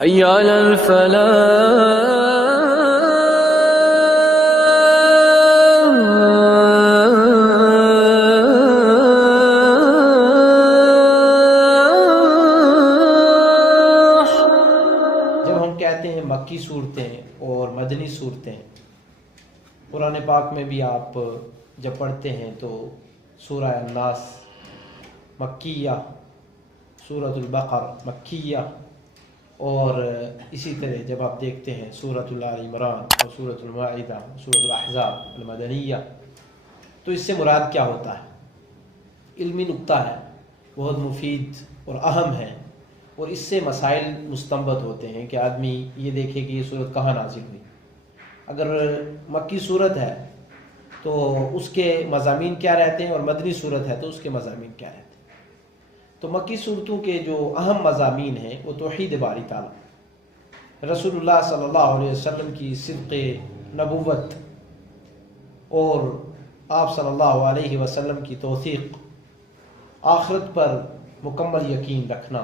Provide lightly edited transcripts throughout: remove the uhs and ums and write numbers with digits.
حي على الفلاح. جب ہم کہتے ہیں مکی صورتیں اور مدنی صورتیں، قرآن پاک میں بھی آپ جب پڑھتے ہیں تو سورہ الناس مکیہ، سورۃ البقر مکیہ، اور اسی طرح جب آپ دیکھتے ہیں سورۃ آل عمران اور سورۃ المائدہ، سورۃ الاحزاب المدنیہ، تو اس سے مراد کیا ہوتا ہے؟ علمی نکتہ ہے، بہت مفید اور اہم ہے، اور اس سے مسائل مستنبط ہوتے ہیں کہ آدمی یہ دیکھے کہ یہ صورت کہاں نازل ہوئی۔ اگر مکی صورت ہے تو اس کے مضامین کیا رہتے ہیں، اور مدنی صورت ہے تو اس کے مضامین کیا رہتے ہیں۔ تو مکی صورتوں کے جو اہم مضامین ہیں وہ توحید باری تعالیٰ، رسول اللہ صلی اللہ علیہ وسلم کی صدق نبوت، اور آپ صلی اللہ علیہ وسلم کی توثیق، آخرت پر مکمل یقین رکھنا،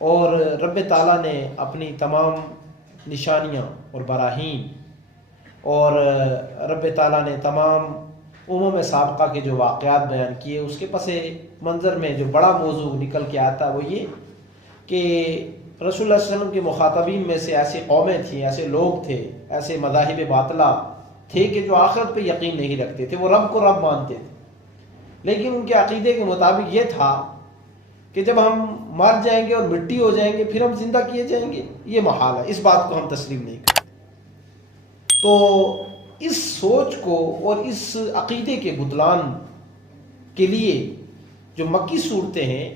اور رب تعالیٰ نے اپنی تمام نشانیاں اور براہین، اور رب تعالیٰ نے تمام امم سابقہ کے جو واقعات بیان کیے، اس کے پس منظر میں جو بڑا موضوع نکل کے آتا وہ یہ کہ رسول اللہ صلی اللہ علیہ وسلم کے مخاطبین میں سے ایسی قومیں تھیں، ایسے لوگ تھے، ایسے مذاہب باطلہ تھے کہ جو آخرت پہ یقین نہیں رکھتے تھے، وہ رب کو رب مانتے تھے، لیکن ان کے عقیدے کے مطابق یہ تھا کہ جب ہم مر جائیں گے اور مٹی ہو جائیں گے پھر ہم زندہ کیے جائیں گے، یہ محال ہے، اس بات کو ہم تسلیم نہیں کرتے۔ تو اس سوچ کو اور اس عقیدے کے بطلان کے لیے جو مکی صورتیں ہیں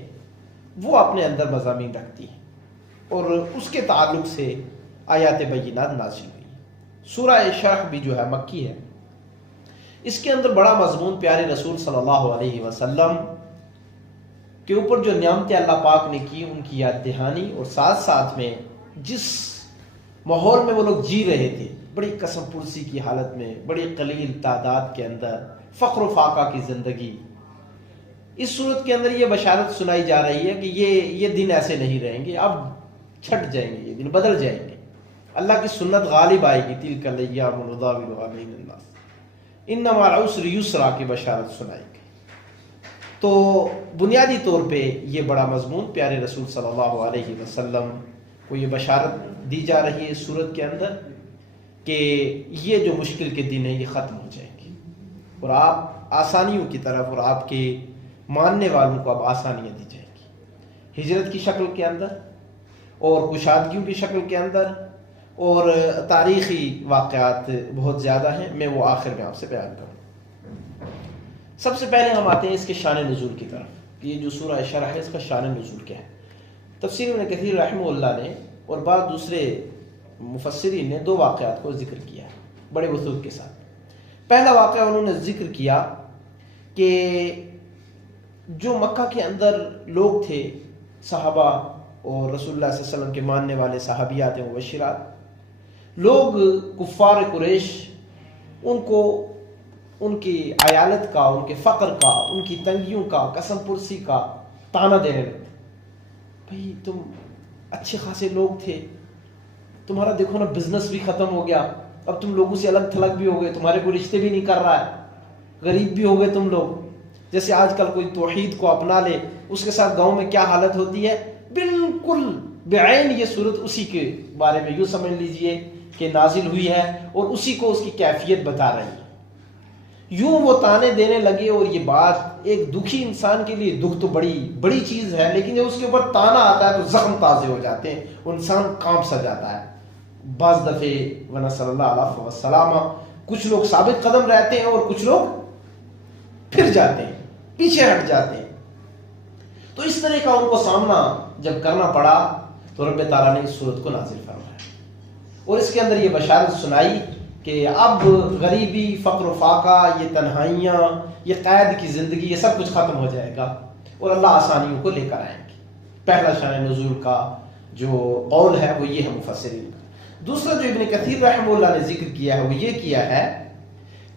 وہ اپنے اندر مضامین رکھتی ہیں، اور اس کے تعلق سے آیات بینات نازل ہوئی۔ سورہ شرح بھی جو ہے مکی ہے، اس کے اندر بڑا مضمون پیارے رسول صلی اللہ علیہ وسلم کے اوپر جو نعمتیں اللہ پاک نے کی ان کی یاد دہانی، اور ساتھ ساتھ میں جس ماحول میں وہ لوگ جی رہے تھے، بڑی قسم پرسی کی حالت میں، بڑی قلیل تعداد کے اندر فقر و فاقہ کی زندگی، اس صورت کے اندر یہ بشارت سنائی جا رہی ہے کہ یہ دن ایسے نہیں رہیں گے، اب چھٹ جائیں گے، یہ دن بدل جائیں گے، اللہ کی سنت غالب آئے گی، تلک الایام نداولها بین الناس ان مع العسر یسرا کی بشارت سنائی گئی۔ تو بنیادی طور پہ یہ بڑا مضمون پیارے رسول صلی اللہ علیہ وسلم کو یہ بشارت دی جا رہی ہے اس صورت کے اندر کہ یہ جو مشکل کے دن ہیں یہ ختم ہو جائیں گے، اور آپ آسانیوں کی طرف، اور آپ کے ماننے والوں کو اب آسانیاں دی جائیں گی، ہجرت کی شکل کے اندر اور کشادگیوں کی شکل کے اندر، اور تاریخی واقعات بہت زیادہ ہیں، میں وہ آخر میں آپ سے بیان کروں۔ سب سے پہلے ہم آتے ہیں اس کے شان نزول کی طرف، کہ یہ جو سورہ شرح ہے اس کا شان نزول کیا ہے۔ تفسیر ابن کثیر رحمہ اللہ نے اور بعض دوسرے مفسرین نے دو واقعات کو ذکر کیا ہے بڑے وثوق کے ساتھ۔ پہلا واقعہ انہوں نے ذکر کیا کہ جو مکہ کے اندر لوگ تھے، صحابہ اور رسول اللہ صلی اللہ علیہ وسلم کے ماننے والے صحابیات مبشرات، لوگ کفار قریش ان کو ان کی عیالت کا، ان کے فقر کا، ان کی تنگیوں کا، قسم پرسی کا تانا دینے لگتے، بھئی تم اچھے خاصے لوگ تھے، تمہارا دیکھو نا بزنس بھی ختم ہو گیا، اب تم لوگوں سے الگ تھلگ بھی ہو گئے، تمہارے کوئی رشتے بھی نہیں کر رہا ہے، غریب بھی ہو گئے تم لوگ۔ جیسے آج کل کوئی توحید کو اپنا لے، اس کے ساتھ گاؤں میں کیا حالت ہوتی ہے، بالکل بعین یہ صورت اسی کے بارے میں یوں سمجھ لیجئے کہ نازل ہوئی ہے، اور اسی کو اس کی کیفیت بتا رہی ہے۔ یوں وہ تانے دینے لگے، اور یہ بات ایک دکھی انسان کے لیے دکھ تو بڑی چیز ہے، لیکن جب اس کے اوپر تانا آتا ہے تو زخم تازے ہو جاتے ہیں، انسان کانپ سا جاتا ہے۔ بعض دفعے ونسأل اللہ علیہ وسلم کچھ لوگ ثابت قدم رہتے ہیں اور کچھ لوگ پھر جاتے ہیں، پیچھے ہٹ جاتے ہیں۔ تو اس طرح کا ان کو سامنا جب کرنا پڑا تو رب تعالیٰ نے اس صورت کو نازل فرمایا، اور اس کے اندر یہ بشارت سنائی کہ اب غریبی، فقر و فاقہ، یہ تنہائیاں، یہ قید کی زندگی، یہ سب کچھ ختم ہو جائے گا، اور اللہ آسانیوں کو لے کر آئیں گے۔ پہلا شان نزول کا جو قول ہے وہ یہ ہے مفسرین کا۔ دوسرا جو ابن کثیر رحمہ اللہ نے ذکر کیا ہے وہ یہ کیا ہے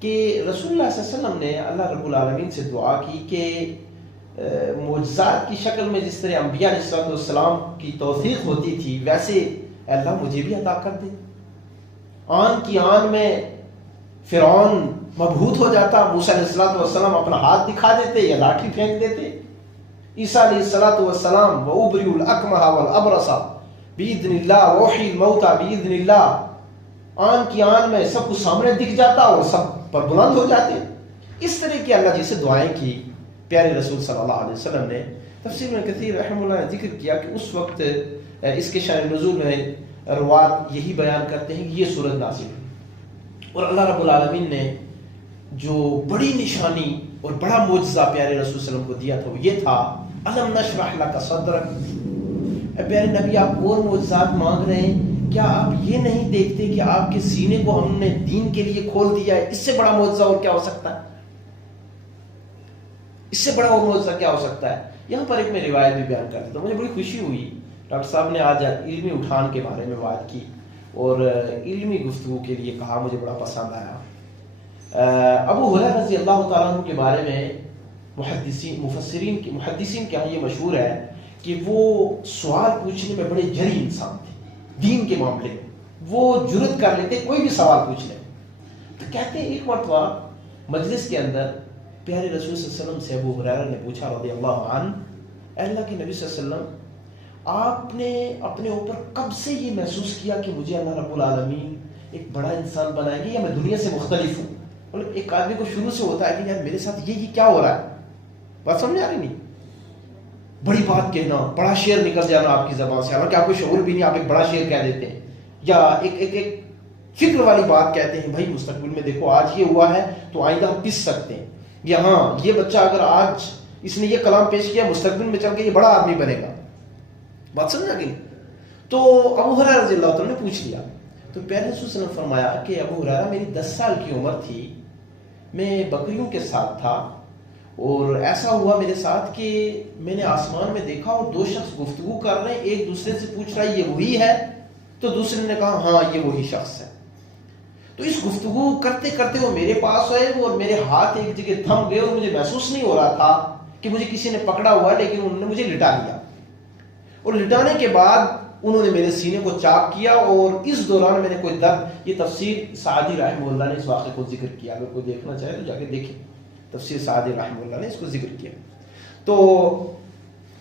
کہ رسول اللہ صلی اللہ علیہ وسلم نے اللہ رب العالمین سے دعا کی کہ معجزات کی شکل میں جس طرح انبیاء علیہ السلام کی توفیق ہوتی تھی ویسے اللہ مجھے بھی عطا کر دے. آن کی آن میں فرعون مبہوت ہو جاتا, موسیٰ علیہ السلام اپنا ہاتھ دکھا دیتے یا لاٹھی پھینک دیتے. عیسیٰ علیہ السلام وَأُبْرِئُ الْأَكْمَحَ وَالْأَبْرَصَ بِإِذْنِ اللَّهِ وَأُحْيِي الْمَوْتَى بِإِذْنِ اللَّهِ. آن کی آن میں سب کچھ سامنے دکھ جاتا اور سب پر بلند ہو جاتے. اس طرح کی اللہ جیسے دعائیں کی پیارے رسول صلی اللہ علیہ وسلم نے. تفسیر میں کثیر رحمہ اللہ نے ذکر کیا کہ اس وقت اس کے شان نزول میں روات یہی بیان کرتے ہیں کہ یہ سورت نازل ہوئی, اور اللہ رب العالمین نے جو بڑی نشانی اور بڑا معجزہ پیارے رسول صلی اللہ علیہ وسلم کو دیا تھا وہ یہ تھا الم نشرح لک صدرک. اے پیارے نبی آپ اور معجزات مانگ رہے ہیں, کیا آپ یہ نہیں دیکھتے کہ آپ کے سینے کو ہم نے دین کے لیے کھول دیا ہے؟ اس سے بڑا معجزہ اور کیا ہو سکتا ہے؟ اس سے بڑا اور معجزہ کیا ہو سکتا ہے؟ یہاں پر ایک میں روایت بھی بیان کرتا ہوں. مجھے بڑی خوشی ہوئی, ڈاکٹر صاحب نے آج علمی اٹھان کے بارے میں بات کی اور علمی گفتگو کے لیے کہا, مجھے بڑا پسند آیا. ابو ہریرہ رضی اللہ تعالیٰ عنہ کے بارے میں محدثین کے یہ مشہور ہے کہ وہ سوال پوچھنے میں بڑے جری انسان تھے. دین کے معاملے میں وہ جرت کر لیتے, کوئی بھی سوال پوچھ لیں. تو کہتے ہیں ایک مرتبہ مجلس کے اندر پیارے رسول صلی اللہ علیہ وسلم سے ابو ہریرہ نے پوچھا رضی اللہ عنہ, اے اللہ کے نبی صلی اللہ علیہ وسلم آپ نے اپنے اوپر کب سے یہ محسوس کیا کہ مجھے اللہ رب العالمین ایک بڑا انسان بنائے گے یا میں دنیا سے مختلف ہوں؟ مطلب ایک آدمی کو شروع سے ہوتا ہے کہ یار میرے ساتھ یہ کیا ہو رہا ہے, بات سمجھ آ رہی نہیں؟ بڑی بات کہنا, بڑا شعر نکل جانا آپ کی زبان سے, حالانکہ آپ کو شعور بھی نہیں, آپ ایک بڑا شعر کہہ دیتے ہیں, یا ایک فکر والی بات کہتے ہیں, بھائی مستقبل میں دیکھو آج یہ ہوا ہے تو آئندہ ہم پس سکتے ہیں, یا ہاں یہ بچہ اگر آج اس نے یہ کلام پیش کیا مستقبل میں چل کے یہ بڑا آدمی بنے گا. بات سمجھا گئی؟ تو ابو ہریرہ رضی اللہ عنہ نے پوچھ لیا. تو پیارے رسول صلی اللہ علیہ وسلم نے فرمایا کہ ابو ہریرہ میری 10 سال کی عمر تھی, میں بکریوں کے ساتھ تھا, اور ایسا ہوا میرے ساتھ کہ میں نے آسمان میں دیکھا اور 2 شخص گفتگو کر رہے ہیں, ایک دوسرے سے پوچھ رہا ہے یہ وہی ہے, تو دوسرے نے کہا ہاں یہ وہی شخص ہے. تو اس گفتگو کرتے کرتے وہ میرے پاس آئے اور میرے ہاتھ ایک جگہ تھم گئے اور مجھے محسوس نہیں ہو رہا تھا کہ مجھے کسی نے پکڑا ہوا ہے, لیکن انہوں نے مجھے لٹا لیا, اور لٹانے کے بعد انہوں نے میرے سینے کو چاک کیا, اور اس دوران میں نے کوئی درد, یہ تفسیر سعدی رحمہ اللہ نے اس واقعے کو ذکر کیا, اگر کوئی دیکھنا چاہے تو جا کے دیکھیں, تفسیر سعدی رحمہ اللہ نے اس کو ذکر کیا. تو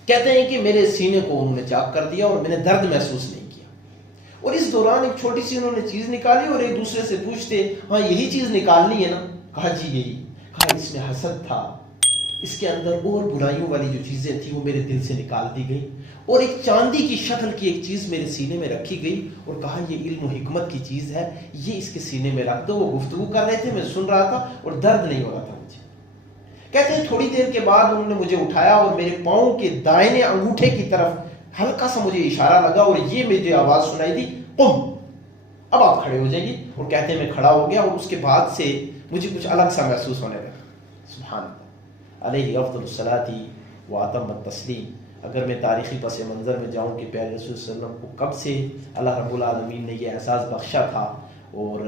کہتے ہیں کہ میرے سینے کو انہوں نے چاک کر دیا اور میں نے درد محسوس نہیں کیا, اور اس دوران ایک چھوٹی سی انہوں نے چیز نکالی اور ایک دوسرے سے پوچھتے ہاں یہی چیز نکالنی ہے نا, کہا جی یہی. کہا اس میں حسد تھا, اس کے اندر اور برائیوں والی جو چیزیں تھیں وہ میرے دل سے نکال دی گئی, اور ایک چاندی کی شکل کی ایک چیز میرے سینے میں رکھی گئی, اور کہا یہ علم و حکمت کی چیز ہے, یہ اس کے سینے میں رکھ دو. وہ گفتگو کر رہے تھے, میں سن رہا تھا اور درد نہیں ہو رہا تھا مجھے. کہتے ہیں تھوڑی دیر کے بعد انہوں نے مجھے اٹھایا اور میرے پاؤں کے دائنے انگوٹھے کی طرف ہلکا سا مجھے اشارہ لگا, اور یہ مجھے آواز سنائی دی, قم, اب آپ کھڑے ہو جائیے. اور کہتے ہیں میں کھڑا ہو گیا, اور اس کے بعد سے مجھے کچھ الگ سا محسوس ہونے لگا. سبحان اللہ, علیہ افضل الصلاۃ و اتم التسلیم. اگر میں تاریخی پس منظر میں جاؤں کہ پیارے رسول صلی اللہ علیہ وسلم کو کب سے اللہ رب العالمین نے یہ احساس بخشا تھا, اور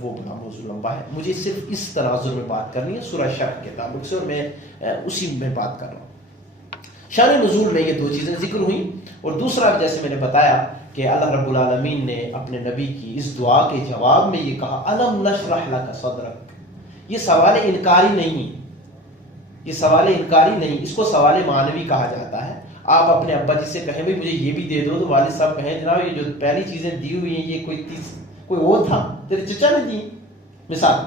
وہ بڑا موضوع لمبا ہے, مجھے صرف اس تناظر میں بات کرنی ہے سورہ شرح کے تعلق سے, اور میں اسی میں بات کر رہا ہوں. شان نزول میں یہ 2 چیزیں ذکر ہوئیں, اور دوسرا جیسے میں نے بتایا کہ اللہ رب العالمین نے اپنے نبی کی اس دعا کے جواب میں یہ کہا الم نشرح لک صدرک. یہ سوال انکاری نہیں, یہ سوال انکاری نہیں, اس کو سوال معنوی کہا جاتا ہے. آپ اپنے ابا جی سے کہیں بھائی مجھے یہ بھی دے دو, تو والد صاحب کہیں جناب یہ جو پہلی چیزیں دی ہوئی ہیں یہ کوئی وہ تھا تیرے چچا نے دی, مثال,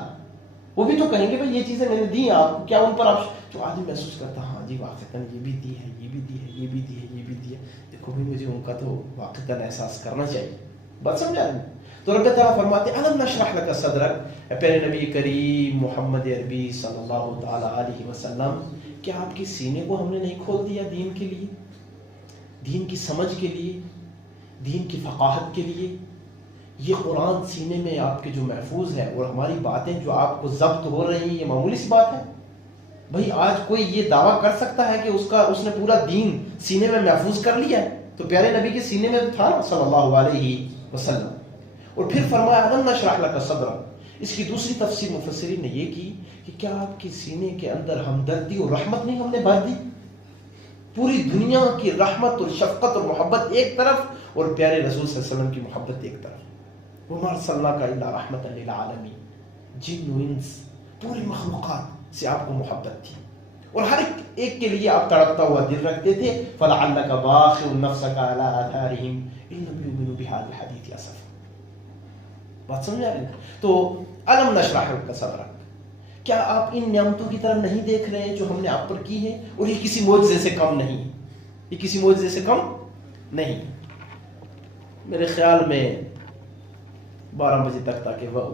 وہ بھی تو کہیں گے بھائی یہ چیزیں میں نے دی آپ, کیا ان پر آپ, جو آدمی محسوس کرتا ہاں جی واقعتاً یہ بھی دی ہے, یہ بھی دی ہے, یہ بھی دی ہے, یہ بھی دی ہے, دیکھو بھی مجھے ان کا تو واقعتاً احساس کرنا چاہیے. بات سمجھا رہے ہیں؟ تو رب تعالیٰ فرماتے ہیں الم نشرح لک صدرک. پیارے نبی کریم محمد عربی صلی اللہ تعالیٰ علیہ وسلم, کیا آپ کے سینے کو ہم نے نہیں کھول دیا دین کے لیے, دین کی سمجھ کے لیے, دین کی فقاہت کے لیے؟ یہ قرآن سینے میں آپ کے جو محفوظ ہے, اور ہماری باتیں جو آپ کو ضبط ہو رہی ہیں, یہ معمولی سی بات ہے؟ بھائی آج کوئی یہ دعویٰ کر سکتا ہے کہ اس نے پورا دین سینے میں محفوظ کر لیا ہے؟ تو پیارے نبی کے سینے میں تھا صلی اللہ علیہ وسلم. اور پھر فرمایا الم نشرح لک صدرک. اس کی دوسری تفسیر مفسرین نے یہ کی کہ کیا آپ کے سینے کے اندر ہمدردی اور رحمت نہیں ہم نے بھر دی؟ پوری دنیا کی رحمت اور شفقت اور محبت ایک طرف اور پیارے رسول صلی اللہ علیہ وسلم کی محبت ایک طرف. وما ارسلناک الا رحمۃ للعالمین. جن و انس پوری مخلوقات سے آپ کو محبت تھی اور ہر ایک کے لیے آپ تڑپتا ہوا دل رکھتے تھے. فلعلک باخع نفسک علی آثارہم ان لم یؤمنوا بہذا الحدیث اسفا. بات سمجھ آ رہی ہے؟ تو الم نشرح لک صدرک، کیا آپ ان نعمتوں کی طرف نہیں دیکھ رہے ہیں جو ہم نے آپ پر کی ہیں؟ اور یہ کسی معجزے سے کم نہیں، یہ کسی معجزے سے کم نہیں. میرے خیال میں 12 بجے تک تاکہ وہ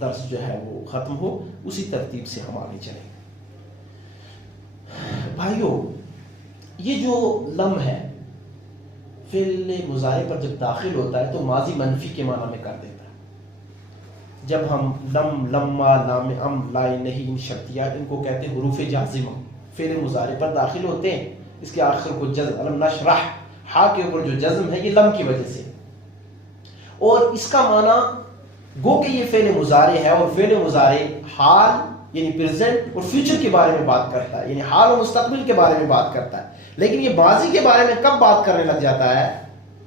درس جو ہے وہ ختم ہو، اسی ترتیب سے ہم آگے چلیں. بھائیو، یہ جو لم ہے فعل مضارع پر جب داخل ہوتا ہے تو ماضی منفی کے معنی میں کر دیتا ہے. جب ہم لم، لما، لام ام، لا نہیں، ان شرطیہ، ان کو کہتے ہیں حروف جازمہ. فعل مضارع پر داخل ہوتے ہیں، اس کے آخر کو جزم، الم نشرح، ہا کے اوپر جو جزم ہے یہ لم کی وجہ سے. اور اس کا معنی گو کہ یہ فعل مضارع ہے اور فعل مضارع حال یعنی پریزنٹ اور فیوچر کے بارے میں بات کرتا ہے، یعنی حال و مستقبل کے بارے میں بات کرتا ہے. لیکن یہ ماضی کے بارے میں کب بات کرنے لگ جاتا ہے؟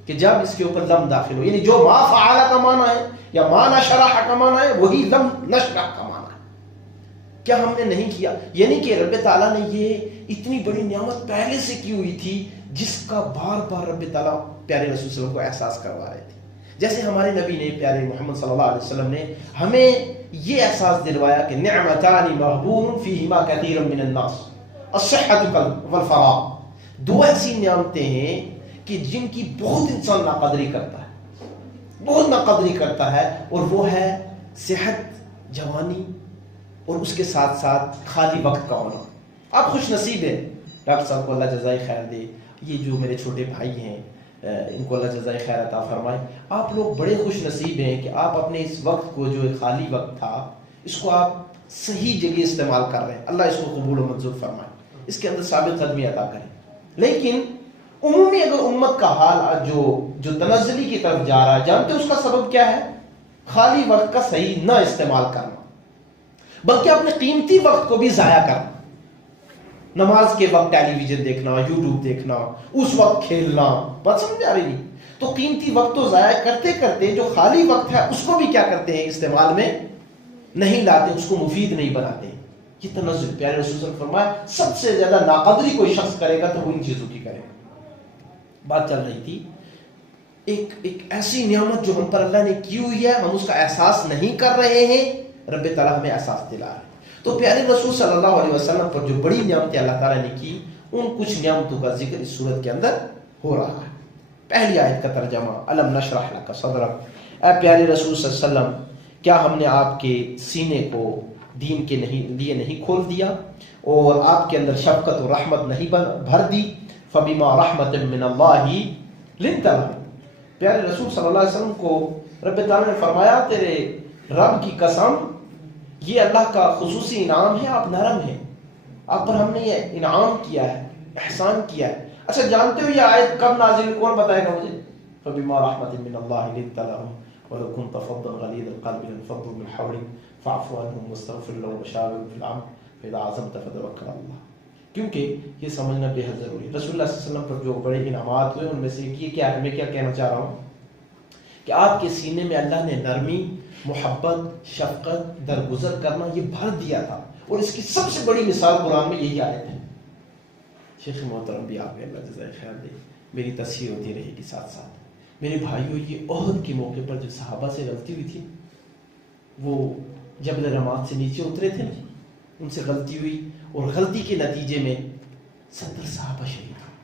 کہ جب اس کے اوپر لم داخل ہو. یعنی جو ما فعل کا معنی ہے یا ما نشرح کا معنی ہے وہی لم نشرح کا معنی ہے. کیا ہم نے نہیں کیا؟ یعنی کہ رب تعالیٰ نے یہ اتنی بڑی نعمت پہلے سے کی ہوئی تھی جس کا بار بار رب تعالیٰ پیارے رسول صلی اللہ علیہ وسلم کو احساس کروا رہے تھے. جیسے ہمارے نبی نے، پیارے محمد صلی اللہ علیہ وسلم نے ہمیں یہ احساس دلوایا کہ نعمتان مغبون فیہما کثیر من الناس الصحۃ والفراغ. دو ایسی نعمتیں ہیں کہ جن کی بہت انسان ناقدری کرتا ہے، بہت ناقدری کرتا ہے، اور وہ ہے صحت، جوانی، اور اس کے ساتھ ساتھ خالی وقت کا ہونا. آپ خوش نصیب ہیں، ڈاکٹر صاحب کو اللہ جزائے خیر دے، یہ جو میرے چھوٹے بھائی ہیں ان کو اللہ جزائے خیر عطا فرمائے. آپ لوگ بڑے خوش نصیب ہیں کہ آپ اپنے اس وقت کو، جو خالی وقت تھا، اس کو آپ صحیح جگہ استعمال کر رہے ہیں. اللہ اس کو قبول و منظور فرمائے، اس کے اندر ثابت قدمی عطا کرے. لیکن عمومی اگر امت کا حال جو تنزلی کی طرف جا رہا ہے، جانتے اس کا سبب کیا ہے؟ خالی وقت کا صحیح نہ استعمال کرنا، بلکہ اپنے قیمتی وقت کو بھی ضائع کرنا. نماز کے وقت ٹیلی ویژن دیکھنا، یوٹیوب دیکھنا، اس وقت کھیلنا. بات سمجھ آ رہی؟ تو قیمتی وقت تو ضائع کرتے کرتے جو خالی وقت ہے اس کو بھی کیا کرتے ہیں؟ استعمال میں نہیں لاتے، اس کو مفید نہیں بناتے. یہ تنزل، پیارے رسول صلی اللہ علیہ وسلم فرمایا سب سے زیادہ ناقدری کوئی شخص کرے گا تو وہ ان چیزوں کی کرے گا. بات چل رہی تھی ایک ایسی نعمت جو ہم پر اللہ نے کی ہوئی ہے، ہم اس کا احساس نہیں کر رہے ہیں، رب تعالیٰ ہمیں احساس دلا رہے ہیں. تو پیارے رسول صلی اللہ علیہ وسلم پر جو بڑی نعمتیں اللہ تعالیٰ نے کی، ان کچھ نعمتوں کا ذکر اس صورت کے اندر ہو رہا ہے. پہلی آیت کا ترجمہ، الم نشرح لک صدرک. اے پیارے رسول صلی اللہ علیہ وسلم، کیا ہم نے آپ کے سینے کو دین کے لیے نہیں کھول دیا اور آپ کے اندر شفقت و رحمت نہیں بھر دی؟ فبما رحمت من اللہ لنت لهم. پیارے رسول صلی اللہ علیہ وسلم کو رب تعالیٰ نے فرمایا تیرے رب کی قسم، یہ اللہ کا خصوصی انعام ہے، آپ نرم ہیں، آپ پر ہم نے یہ انعام کیا ہے، احسان کیا ہے. اچھا جانتے ہو یہ آیت کب نازل ہوئی؟ کون بتائے گا مجھے؟ فبما رحمت من اللہ لنت لهم ولو كنت فظا غليظ القلب لانفضوا من حولك فاعف عنهم واستغفر لهم وشاورهم في الامر فاذا عزمت فتوکل على اللہ. کیونکہ یہ سمجھنا بے حد ضروری ہے. رسول اللہ صلی اللہ علیہ وسلم پر جو بڑے انعامات ہوئے ان میں سے یہ کیا ہے؟ میں کیا کہنا چاہ رہا ہوں کہ آپ کے سینے میں اللہ نے نرمی، محبت، شفقت، درگزر کرنا یہ بھر دیا تھا. اور اس کی سب سے بڑی مثال قرآن میں یہی آیت ہے. شیخ محترم بھی آپ اللہ جزائے خیر دے، میری تصحیح ہوتی رہے گی ساتھ ساتھ. میرے بھائیوں، یہ عہد کے موقع پر جو صحابہ سے غلطی ہوئی تھی، وہ جبل رماد سے نیچے اترے تھے نا، ان سے غلطی ہوئی اور غلطی کے نتیجے میں 70 صحابہ شہید ہوئے.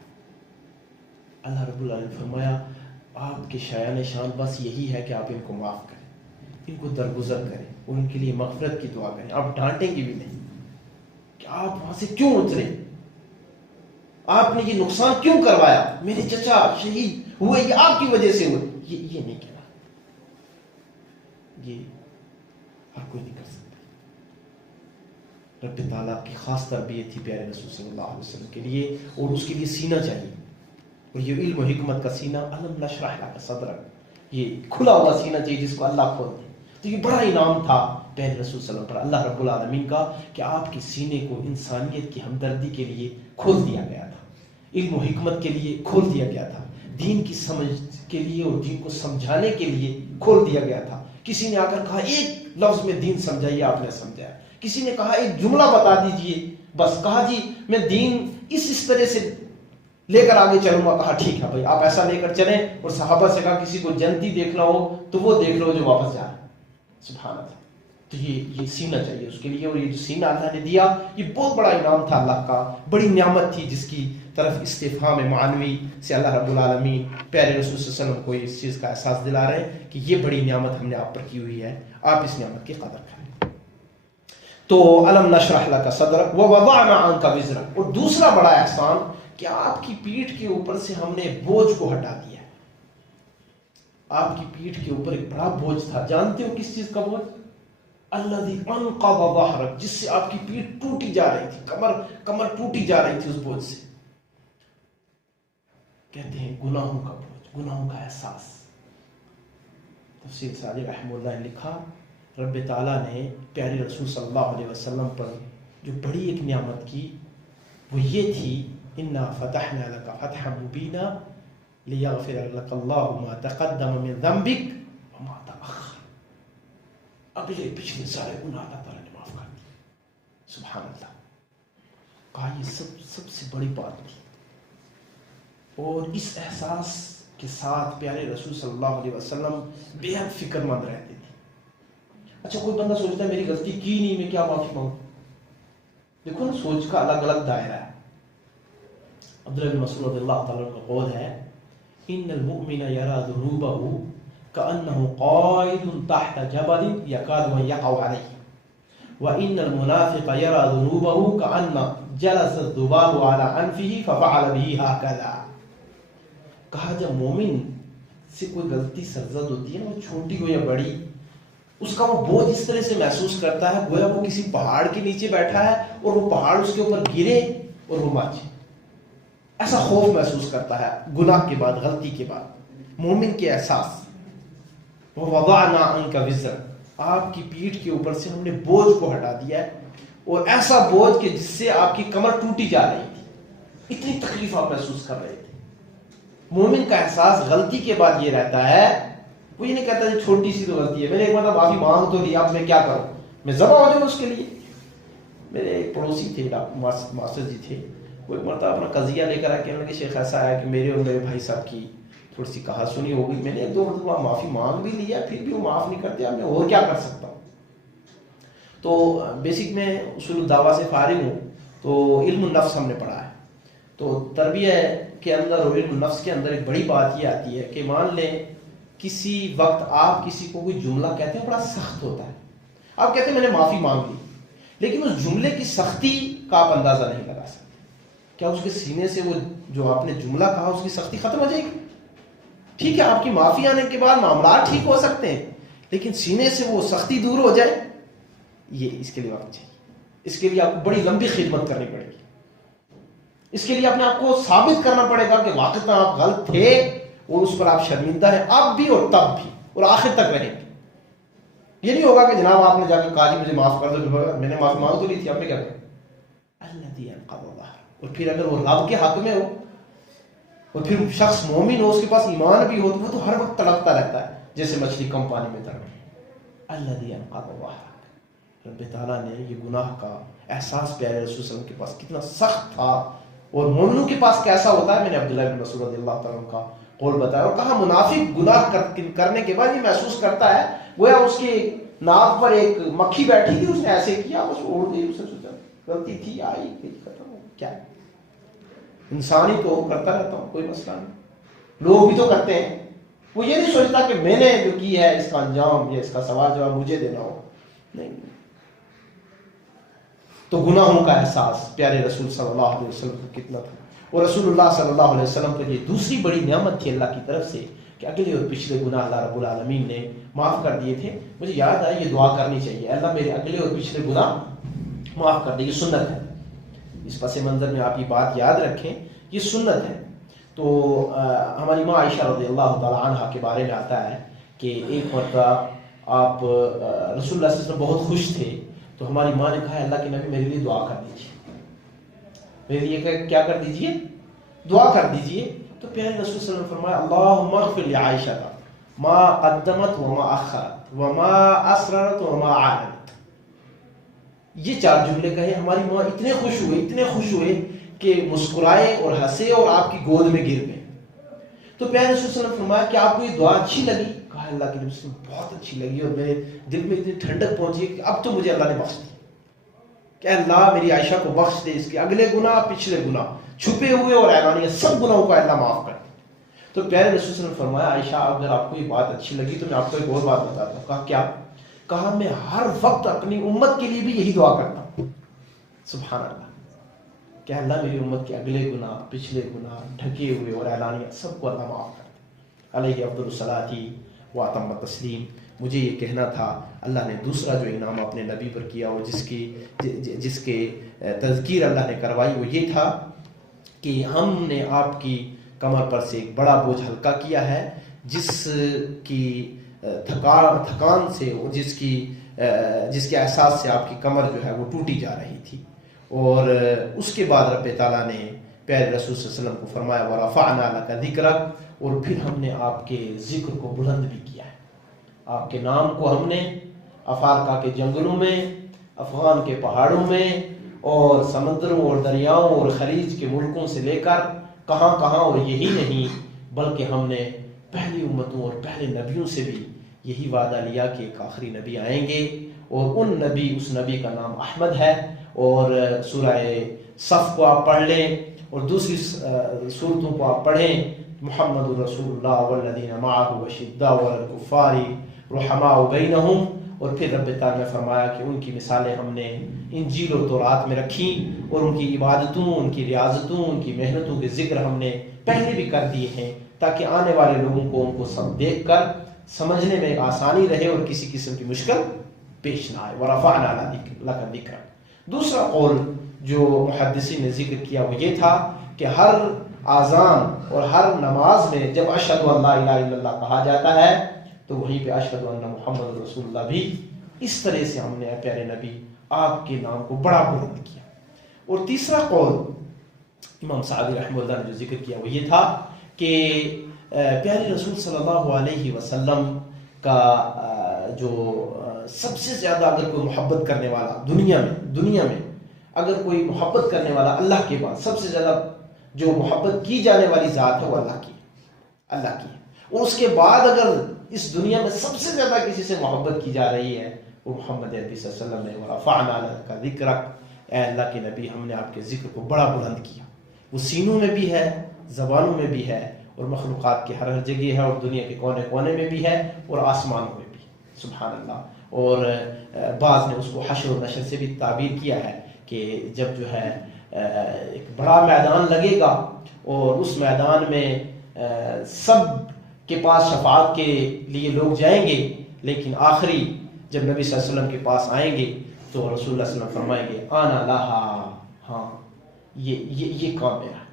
اللہ رب العالمین نے فرمایا آپ کے شایان شان بس یہی ہے کہ آپ ان کو معاف کریں، ان کو درگزر کریں اور ان کے لیے مغفرت کی دعا کریں. آپ ڈانٹیں گے بھی نہیں کہ آپ وہاں سے کیوں اترے، آپ نے یہ نقصان کیوں کروایا، میرے چچا شہید ہوئے یہ آپ کی وجہ سے ہوئے، یہ نہیں کہنا. یہ ہر کوئی نہیں کر سکتا. رب تعالیٰ کی خاص تربیت تھی پیارے رسول صلی اللہ علیہ وسلم کے لیے، اور اس کے لیے سینہ چاہیے. اور یہ علم و حکمت کا سینہ، الم نشرح لک صدرک، یہ کھلا ہوا سینہ چاہیے جس کو اللہ کھول دے. تو یہ بڑا انعام تھا پیارے رسول صلی اللہ علیہ وسلم پر اللہ رب العالمین کا کہ آپ کے سینے کو انسانیت کی ہمدردی کے لیے کھول دیا گیا تھا. علم و حکمت کے لیے کھول دیا گیا تھا، دین کی سمجھ کے لیے اور دین کو سمجھانے کے لیے کھول دیا گیا تھا. کسی نے آ کر کہا ایک لفظ میں دین سمجھائیے، آپ نے سمجھایا. کسی نے کہا ایک جملہ بتا دیجئے، بس کہا جی میں دین اس طرح سے لے کر آگے چلوں گا. کہا ٹھیک ہے بھائی آپ ایسا لے کر چلیں. اور صحابہ سے کہا کسی کو جنتی دیکھنا ہو تو وہ دیکھ لو جو واپس جا رہا ہے. سبحان اللہ. تو یہ سینہ چاہیے اس کے لیے، اور یہ جو سینہ اللہ نے دیا یہ بہت بڑا انعام تھا اللہ کا، بڑی نعمت تھی جس کی طرف استفہام معنوی سے اللہ رب العالمین پیارے رسول صلی اللہ علیہ وسلم کو اس چیز کا احساس دلا رہے ہیں کہ یہ بڑی نعمت ہم نے آپ پر کی ہوئی ہے، آپ اس نعمت کی قدر کریں. تو الم نشرح لک صدرک ووضعنا عنک وزرک. اور دوسرا بڑا احسان کہ آپ کی پیٹھ کے اوپر سے ہم نے بوجھ کو ہٹا دیا. آپ کی پیٹھ کے اوپر ایک بڑا بوجھ تھا، جانتے ہو کس چیز کا بوجھ؟ الذی انقض ظہرک، جس سے آپ کی پیٹھ ٹوٹی جا رہی تھی، کمر ٹوٹی جا رہی تھی اس بوجھ سے. کہتے ہیں گناہوں کا بوجھ، گناہوں کا احساس. تفسیر سعدی رحمہ اللہ نے لکھا رب تعالیٰ نے پیارے رسول صلی اللہ علیہ وسلم پر جو بڑی ایک نعمت کی وہ یہ تھی انا فتحنا لک فتحا مبینا لیغفر لک اللہ ما تقدم من ذنبک وما تأخر. اگلے پچھلے سارے گناہ اللہ تعالیٰ نے معاف کر دیے. سبحان اللہ. کہا یہ سب سے بڑی بات تھی. اور اس احساس کے ساتھ پیارے رسول صلی اللہ علیہ وسلم بے حد فکر مند رہتے تھے. اچھا کوئی بندہ سوچتا ہے میری غلطی کی نہیں، میں کیا معافی مانگوں؟ دیکھو نا سوچ کا الگ الگ دائرہ ہے. عبداللہ بن مسعود رضی اللہ تعالیٰ کا قول ہے ان المؤمن یرا ذنوبہ کأنہ قائد تحت جبل یکاد ان یقع علیہ وان المنافق یرا ذنوبہ کأن جلس الذباب على انفہ ففعل به ہکذا. کہا جب مومن سے کوئی غلطی سرزد ہوتی ہے نا، وہ چھوٹی ہو یا بڑی، اس کا وہ بوجھ اس طرح سے محسوس کرتا ہے گویا وہ کسی پہاڑ کے نیچے بیٹھا ہے اور وہ پہاڑ اس کے اوپر گرے اور وہ مر جائے. ایسا خوف محسوس کرتا ہے گناہ کے بعد، غلطی کے بعد. مومن کے احساس وَوَضَعْنَا عَنْكَ وِزْرَكَ، آپ کی پیٹھ کے اوپر سے ہم نے بوجھ کو ہٹا دیا ہے. اور ایسا بوجھ کہ جس سے آپ کی کمر ٹوٹی جا رہی تھی، اتنی تکلیف آپ محسوس کر رہے تھے. مومن کا احساس غلطی کے بعد یہ رہتا ہے، وہ یہ نہیں کہتا کہ چھوٹی سی تو غلطی ہے، میں نے ایک مرتبہ معافی مانگ تو لیا، اب میں کیا کروں، میں ذبح ہو جاؤں اس کے لیے. میرے ایک پڑوسی تھے ماسٹر جی تھے، وہ ایک مرتبہ اپنا قضیہ لے کر آئے کہ انہوں نے شیخ ایسا ہے کہ میرے اور میرے بھائی صاحب کی تھوڑی سی کہا سنی ہو گئی. میں نے ایک دو مرتبہ معافی مانگ بھی لیا، پھر بھی وہ معاف نہیں کرتے، اب میں اور کیا کر سکتا ہوں. تو بیسک میں اصول الدعوہ سے فارغ ہوں، تو علم النفس ہم نے پڑھا ہے. تو تربیہ کے اندر اور علم النفس کے اندر ایک بڑی بات یہ آتی ہے کہ مان لیں کسی وقت آپ کسی کو کوئی جملہ کہتے ہیں بڑا سخت ہوتا ہے، آپ کہتے ہیں میں نے معافی مانگ لی، لیکن اس جملے کی سختی کا آپ اندازہ نہیں لگا سکتے. کیا اس کے سینے سے وہ جو آپ نے جملہ کہا اس کی سختی ختم ہو جائے گی؟ ٹھیک ہے آپ کی معافی آنے کے بعد معاملات ٹھیک ہو سکتے ہیں، لیکن سینے سے وہ سختی دور ہو جائے، یہ اس کے لیے وقت چاہیے. اس کے لیے آپ کو بڑی لمبی خدمت کرنی پڑے گی. اس کے لیے اپنے آپ کو ثابت کرنا پڑے گا کہ واقعی آپ غلط تھے اور اس پر آپ شرمندہ ہیں، اب بھی اور تب بھی، اور آخر تک رہیں گے. یہ نہیں ہوگا کہ جناب آپ نے جا کے کہا جی مجھے معاف کر دو، میں نے معافی مانگ تو لی تھی، اب میں کیا کروں. الذی انقض ظہرک. اور پھر اگر وہ رب کے حق میں ہو اور پھر شخص مومن ہو، اس کے پاس ایمان بھی ہو، تو وہ تو ہر وقت تڑپتا رہتا ہے جیسے مچھلی کم پانی میں تڑپے. الذی انقض ظہرک. رب تعالیٰ نے یہ گناہ کا احساس پیارے رسول صلی اللہ علیہ وسلم کے پاس کتنا سخت تھا اور مومنوں کے پاس کیسا ہوتا ہے. میں نے عبداللہ بن مسعود رضی اللہ تعالیٰ عنہ کا قول بتایا اور کہا منافق گناہ کرنے کے بعد یہ محسوس کرتا ہے گویا اس کے ناک پر ایک مکھی بیٹھی تھی، اس نے ایسے کیا بس وہ اڑ گئی، اس نے سوچا غلطی تھی، آئی گئی، ختم ہو کیا. انسان ہی تو کرتا رہتا ہوں، کوئی مسئلہ نہیں. لوگ بھی تو کرتے ہیں. وہ یہ نہیں سوچتا کہ میں نے جو کی ہے اس کا انجام یا اس کا سوال جواب مجھے دینا ہو. نہیں. تو گناہوں کا احساس پیارے رسول صلی اللہ علیہ وسلم کو کتنا تھا. اور رسول اللہ صلی اللہ علیہ وسلم پر یہ دوسری بڑی نعمت تھی اللہ کی طرف سے کہ اگلے اور پچھلے گناہ اللہ رب العالمین نے معاف کر دیے تھے. مجھے یاد آیا یہ دعا کرنی چاہیے، اللہ میرے اگلے اور پچھلے گناہ معاف کر دے. یہ سنت ہے، اس پس منظر میں آپ یہ بات یاد رکھیں، یہ سنت ہے. تو ہماری ماں عائشہ رضی اللہ تعالی عنہا کے بارے میں آتا ہے کہ ایک مرتبہ آپ رسول اللہ صلی اللہ علیہ وسلم بہت خوش تھے، تو ہماری ماں نے کہا اللہ کے نبی میرے لیے دعا کر دیجیے، میرے لیے کیا کر دیجیے، دعا کر دیجئے. تو پیارے رسول صلی اللہ علیہ وسلم نے فرمایا اللہم اغفر لعائشہ ما قدمت وما اخرت وما اسررت وما اعلنت. یہ 4 جملے کہے. ہماری ماں اتنے خوش ہوئے کہ مسکرائے اور ہنسے اور آپ کی گود میں گر گئے. تو پیارے رسول صلی اللہ علیہ وسلم نے فرمایا کہ آپ کو یہ دعا اچھی لگی؟ کہا اللہ کے رسول بہت اچھی لگی اور میرے دل میں اتنی ٹھنڈک پہنچی کہ اب تو مجھے اللہ نے بخش دی کہ اللہ میری عائشہ کو بخش دے، اس کے اگلے گناہ پچھلے گناہ چھپے ہوئے اور اعلانیہ سب گناہوں کو اللہ معاف کر دے. تو پیارے رسول صلی اللہ علیہ وسلم نے فرمایا عائشہ اگر آپ کو یہ بات اچھی لگی تو میں آپ کو ایک اور بات بتاتا ہوں. کہا کیا؟ کہا میں ہر وقت اپنی امت کے لیے بھی یہی دعا کرتا ہوں. سبحان اللہ کہ اللہ میری امت کے اگلے گناہ پچھلے گناہ ڈھکے ہوئے اور اعلانیہ سب کو اللہ معاف کر دے. علیہ افضل الصلاۃ و اتم التسلیم. مجھے یہ کہنا تھا اللہ نے دوسرا جو انعام اپنے نبی پر کیا اور جس کے تذکیر اللہ نے کروائی وہ یہ تھا کہ ہم نے آپ کی کمر پر سے ایک بڑا بوجھ ہلکا کیا ہے جس کی تھکان سے جس کے احساس سے آپ کی کمر جو ہے وہ ٹوٹی جا رہی تھی. اور اس کے بعد رب تعالیٰ نے پیارے رسول صلی اللہ علیہ وسلم کو فرمایا وَرَفَعْنَا لَكَ ذِكْرَكَ. اور پھر ہم نے آپ کے ذکر کو بلند بھی کیا ہے. آپ کے نام کو ہم نے افارقہ کے جنگلوں میں، افغان کے پہاڑوں میں اور سمندروں اور دریاؤں اور خلیج کے ملکوں سے لے کر کہاں اور یہی نہیں بلکہ ہم نے پہلی امتوں اور پہلے نبیوں سے بھی یہی وعدہ لیا کہ ایک آخری نبی آئیں گے اور اس نبی کا نام احمد ہے. اور سورہ صف کو آپ پڑھ لیں اور دوسری سورتوں کو آپ پڑھیں. محمد رسول اللہ والذین معہ اشداء علی الکفار رحماء بینہم. اور پھر رب تعالیٰ نے فرمایا کہ ان کی مثالیں ہم نے انجیل و تورات میں رکھیں اور ان کی عبادتوں، ان کی ریاضتوں، ان کی محنتوں کے ذکر ہم نے پہلے بھی کر دیے ہیں تاکہ آنے والے لوگوں کو ان کو سب دیکھ کر سمجھنے میں آسانی رہے اور کسی قسم کی مشکل پیش نہ آئے. وَرَفَعْنَا لَكَ ذِكْرَكَ. دوسرا قول جو محدثین نے ذکر کیا وہ یہ تھا کہ ہر آذان اور ہر نماز میں جب اشہد ان لا الہ الا اللہ کہا جاتا ہے تو وہیں پہ اشہد ان محمد رسول اللہ بھی اس طرح سے ہم نے پیارے نبی آپ کے نام کو بڑا بلند کیا. اور تیسرا قول امام سعدی رحمہ اللہ نے جو ذکر کیا وہ یہ تھا کہ پیارے رسول صلی اللہ علیہ وسلم کا جو سب سے زیادہ اگر کوئی محبت کرنے والا دنیا میں اگر کوئی محبت کرنے والا اللہ کے بعد سب سے زیادہ جو محبت کی جانے والی ذات ہے وہ اللہ کی. اور اس کے بعد اگر اس دنیا میں سب سے زیادہ کسی سے محبت کی جا رہی ہے وہ محمد عربی صلی اللہ علیہ وسلم نے. وَرَفَعْنَا لَكَ ذِكْرَكَ. اے اللہ کے نبی ہم نے آپ کے ذکر کو بڑا بلند کیا. وہ سینوں میں بھی ہے، زبانوں میں بھی ہے اور مخلوقات کے ہر جگہ ہے اور دنیا کے کونے کونے میں بھی ہے اور آسمانوں میں بھی. سبحان اللہ. اور بعض نے اس کو حشر و نشر سے بھی تعبیر کیا ہے کہ جب جو ہے ایک بڑا میدان لگے گا اور اس میدان میں سب کے پاس شفاعت کے لیے لوگ جائیں گے لیکن آخری جب نبی صلی اللہ علیہ وسلم کے پاس آئیں گے تو رسول اللہ صلی اللہ علیہ وسلم فرمائیں گے آنا لہا. ہاں یہ کام میرا،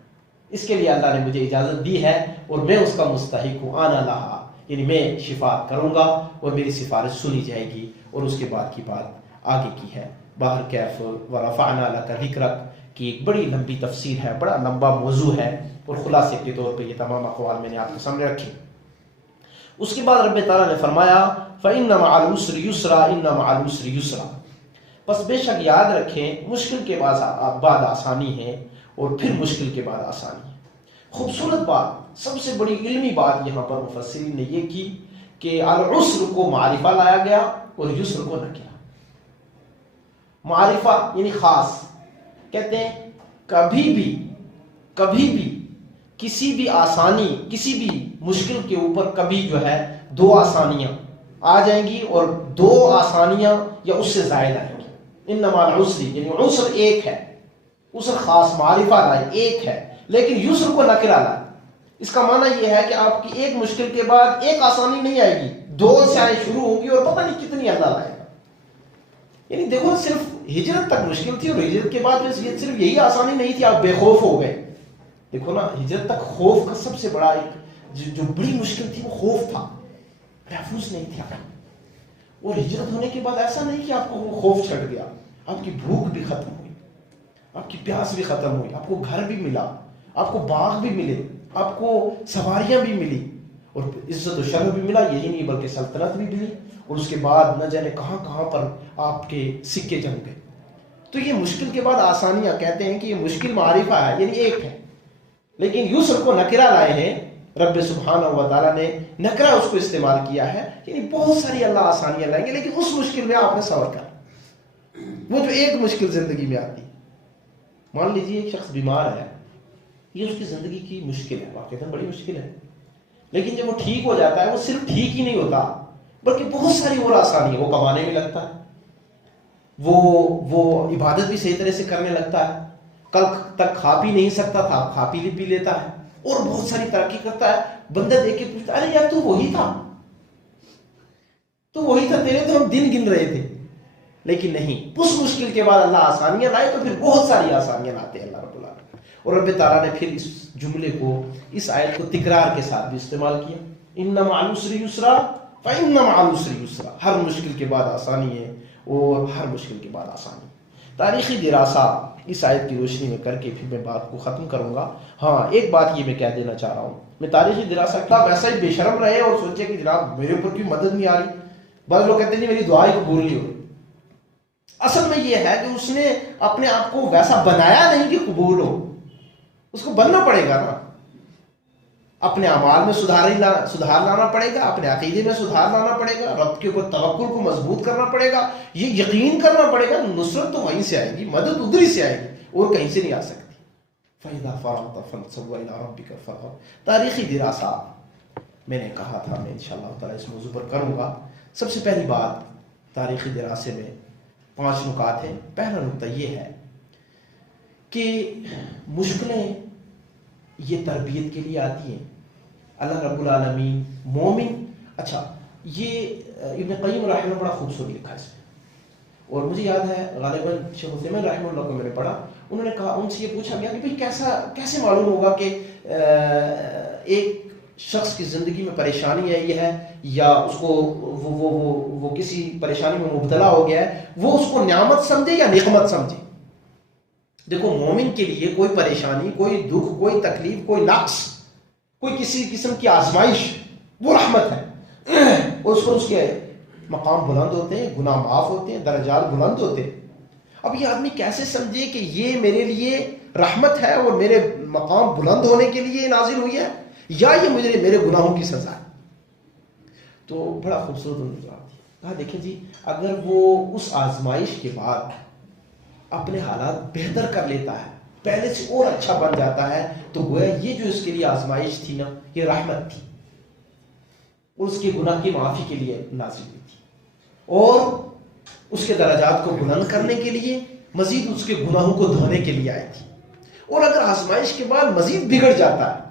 اس کے لیے اللہ نے مجھے اجازت دی ہے اور میں اس کا مستحق ہوں. آنا لہا یعنی میں شفاعت کروں گا اور میری سفارش سنی جائے گی. اور اس کے بعد کی بات آگے کی ہے. باہر کیف ورفعنا لک ذکرک کی ایک بڑی لمبی تفسیر ہے، بڑا لمبا موضوع ہے اور خلاصے کے طور پہ یہ تمام اقوال میں نے آپ کے سامنے رکھے. اس کے بعد رب تعالیٰ نے فرمایا فَإِنَّ مَعَ الْعُسْرِ يُسْرًا إِنَّ مَعَ الْعُسْرِ يُسْرًا. بس بے شک یاد رکھیں مشکل کے بعد آسانی ہے اور پھر مشکل کے بعد آسانی ہے. خوبصورت بات، سب سے بڑی علمی بات یہاں پر مفسرین نے یہ کی کہ العسر کو معرفہ لایا گیا اور یسر کو نکرہ. معرفہ یعنی خاص. کہتے ہیں کبھی بھی کسی بھی آسانی، کسی بھی مشکل کے اوپر کبھی جو ہے 2 آسانیاں آ جائیں گی اور 2 آسانیاں یا اس سے زائد آئیں گی. انما العسر یعنی عسر ایک ہے، عسر خاص معرفہ لائے ایک ہے لیکن یسر کو نکرہ لائے. اس کا معنی یہ ہے کہ آپ کی ایک مشکل کے بعد ایک آسانی نہیں آئے گی، 2 سے آئیں شروع ہوں گی اور پتہ نہیں کتنی اللہ لائے گا. یعنی دیکھو صرف ہجرت تک مشکل تھی اور ہجرت کے بعد صرف یہی آسانی نہیں تھی، آپ بے خوف ہو گئے. دیکھو نا ہجرت تک خوف کا سب سے بڑا ایک جو بڑی مشکل تھی وہ خوف تھا، محفوظ نہیں تھا. اور ہجرت ہونے کے بعد ایسا نہیں کہ آپ کو وہ خوف چھٹ گیا، آپ کی بھوک بھی ختم ہوئی، آپ کی پیاس بھی ختم ہوئی، آپ کو گھر بھی ملا، آپ کو باغ بھی ملے، آپ کو سواریاں بھی ملی، اور عزت و شرف بھی ملا، یہی نہیں بلکہ سلطنت بھی ملی، اور اس کے بعد نہ جانے کہاں کہاں پر آپ کے سکے جم گئے۔ تو یہ مشکل کے بعد آسانیاں، کہتے ہیں کہ یہ مشکل معرفہ ہے، یعنی ایک ہے، لیکن یسر کو نکرہ لائے ہیں رب سبحانہ و تعالیٰ نے، نکرہ اس کو استعمال کیا ہے، یعنی بہت ساری اللہ آسانیاں لائیں گے، لیکن اس مشکل میں آپ نے صبر کر، وہ جو ایک مشکل زندگی میں آتی ہے۔ مان لیجیے ایک شخص بیمار ہے، یہ اس کی زندگی کی مشکل ہے، واقعتاً بڑی مشکل ہے، لیکن جب وہ ٹھیک ہو جاتا ہے، وہ صرف ٹھیک ہی نہیں ہوتا بلکہ بہت ساری اور آسانی ہے، وہ کمانے میں لگتا ہے، وہ عبادت بھی صحیح طرح سے کرنے لگتا ہے، کل تک کھا پی نہیں سکتا تھا، کھا پی بھی لیتا ہے، اور بہت ساری ترقی کرتا ہے۔ بندہ دیکھ کے پوچھتا ہے ارے یار تو وہی تھا، تیرے تو ہم دن گن رہے تھے، لیکن نہیں، اس مشکل کے بعد اللہ آسانیاں لائے تو پھر بہت ساری آسانیاں لاتے ہیں اللہ رب العالمین۔ اور رب تعالیٰ نے پھر اس جملے کو، اس آیت کو تکرار کے ساتھ بھی استعمال کیا، ان مع العسر یسرا فإن مع العسر یسرا، ہر مشکل کے بعد آسانی ہے، اور ہر مشکل کے بعد آسانی۔ تاریخی دراسہ اس آیت کی روشنی میں کر کے پھر میں بات کو ختم کروں گا۔ ہاں ایک بات یہ میں کہہ دینا چاہ رہا ہوں، میں تاریخی دراسہ کا ویسا ہی بے شرم رہے اور سوچے کہ جناب میرے اوپر کوئی مدد نہیں آ رہی، بعض لوگ کہتے ہیں میری دعا ہی قبول نہیں ہو رہی۔ اصل میں یہ ہے کہ اس نے اپنے آپ کو ویسا بنایا نہیں کہ قبول ہو، اس کو بننا پڑے گا نا، اپنے اعمال میں سدھار لانا پڑے گا، اپنے عقیدے میں سدھار لانا پڑے گا، رب کے اوپر توکل کو مضبوط کرنا پڑے گا، یہ یقین کرنا پڑے گا نصرت تو وہیں سے آئے گی، مدد ادھر ہی سے آئے گی اور کہیں سے نہیں آ سکتی۔ فَإِذَا فَرَغْتَ فَانصَبْ وَإِلَىٰ رَبِّكَ فَارْغَب۔ تاریخی دراسہ میں نے کہا تھا میں انشاءاللہ تعالیٰ اس موضوع پر کروں گا۔ سب سے پہلی بات تاریخی دراسے میں 5 نکات ہیں۔ پہلا نکتہ یہ ہے کہ مشکلیں یہ تربیت کے لیے آتی ہیں۔ اللہ رب العالمین مومن، اچھا یہ ابن قیم رحمہ اللہ بڑا خوبصورت لکھا ہے اس میں، اور مجھے یاد ہے غالباً شیخ عثیمین رحمہ اللہ کو میں نے پڑھا، انہوں نے کہا، ان سے یہ پوچھا گیا کہ بھئی کیسے معلوم ہوگا کہ ایک شخص کی زندگی میں پریشانی ہے یہ ہے، یا اس کو وہ کسی پریشانی میں مبتلا ہو گیا ہے، وہ اس کو نعمت سمجھے یا نقمت سمجھے۔ دیکھو مومن کے لیے کوئی پریشانی، کوئی دکھ، کوئی تکلیف، کوئی نقص، کوئی کسی قسم کی آزمائش، وہ رحمت ہے، اور اس پر اس کے مقام بلند ہوتے ہیں، گناہ معاف ہوتے ہیں، درجات بلند ہوتے ہیں۔ اب یہ آدمی کیسے سمجھے کہ یہ میرے لیے رحمت ہے اور میرے مقام بلند ہونے کے لیے نازل ہوئی ہے، یا یہ میرے گناہوں کی سزا ہے؟ تو بڑا خوبصورت نظر آتی ہے۔ کہا دیکھیں جی، اگر وہ اس آزمائش کے بعد اپنے حالات بہتر کر لیتا ہے، پہلے سے اور اچھا بن جاتا ہے، تو گویا یہ جو اس کے لیے آزمائش تھی نا، یہ رحمت تھی، اور اس کے گناہ کی معافی کے لیے نازل ہوئی تھی، اور اس کے درجات کو بلند کرنے کے لیے، مزید اس کے گناہوں کو دھونے کے لیے آئی تھی۔ اور اگر آزمائش کے بعد مزید بگڑ جاتا ہے،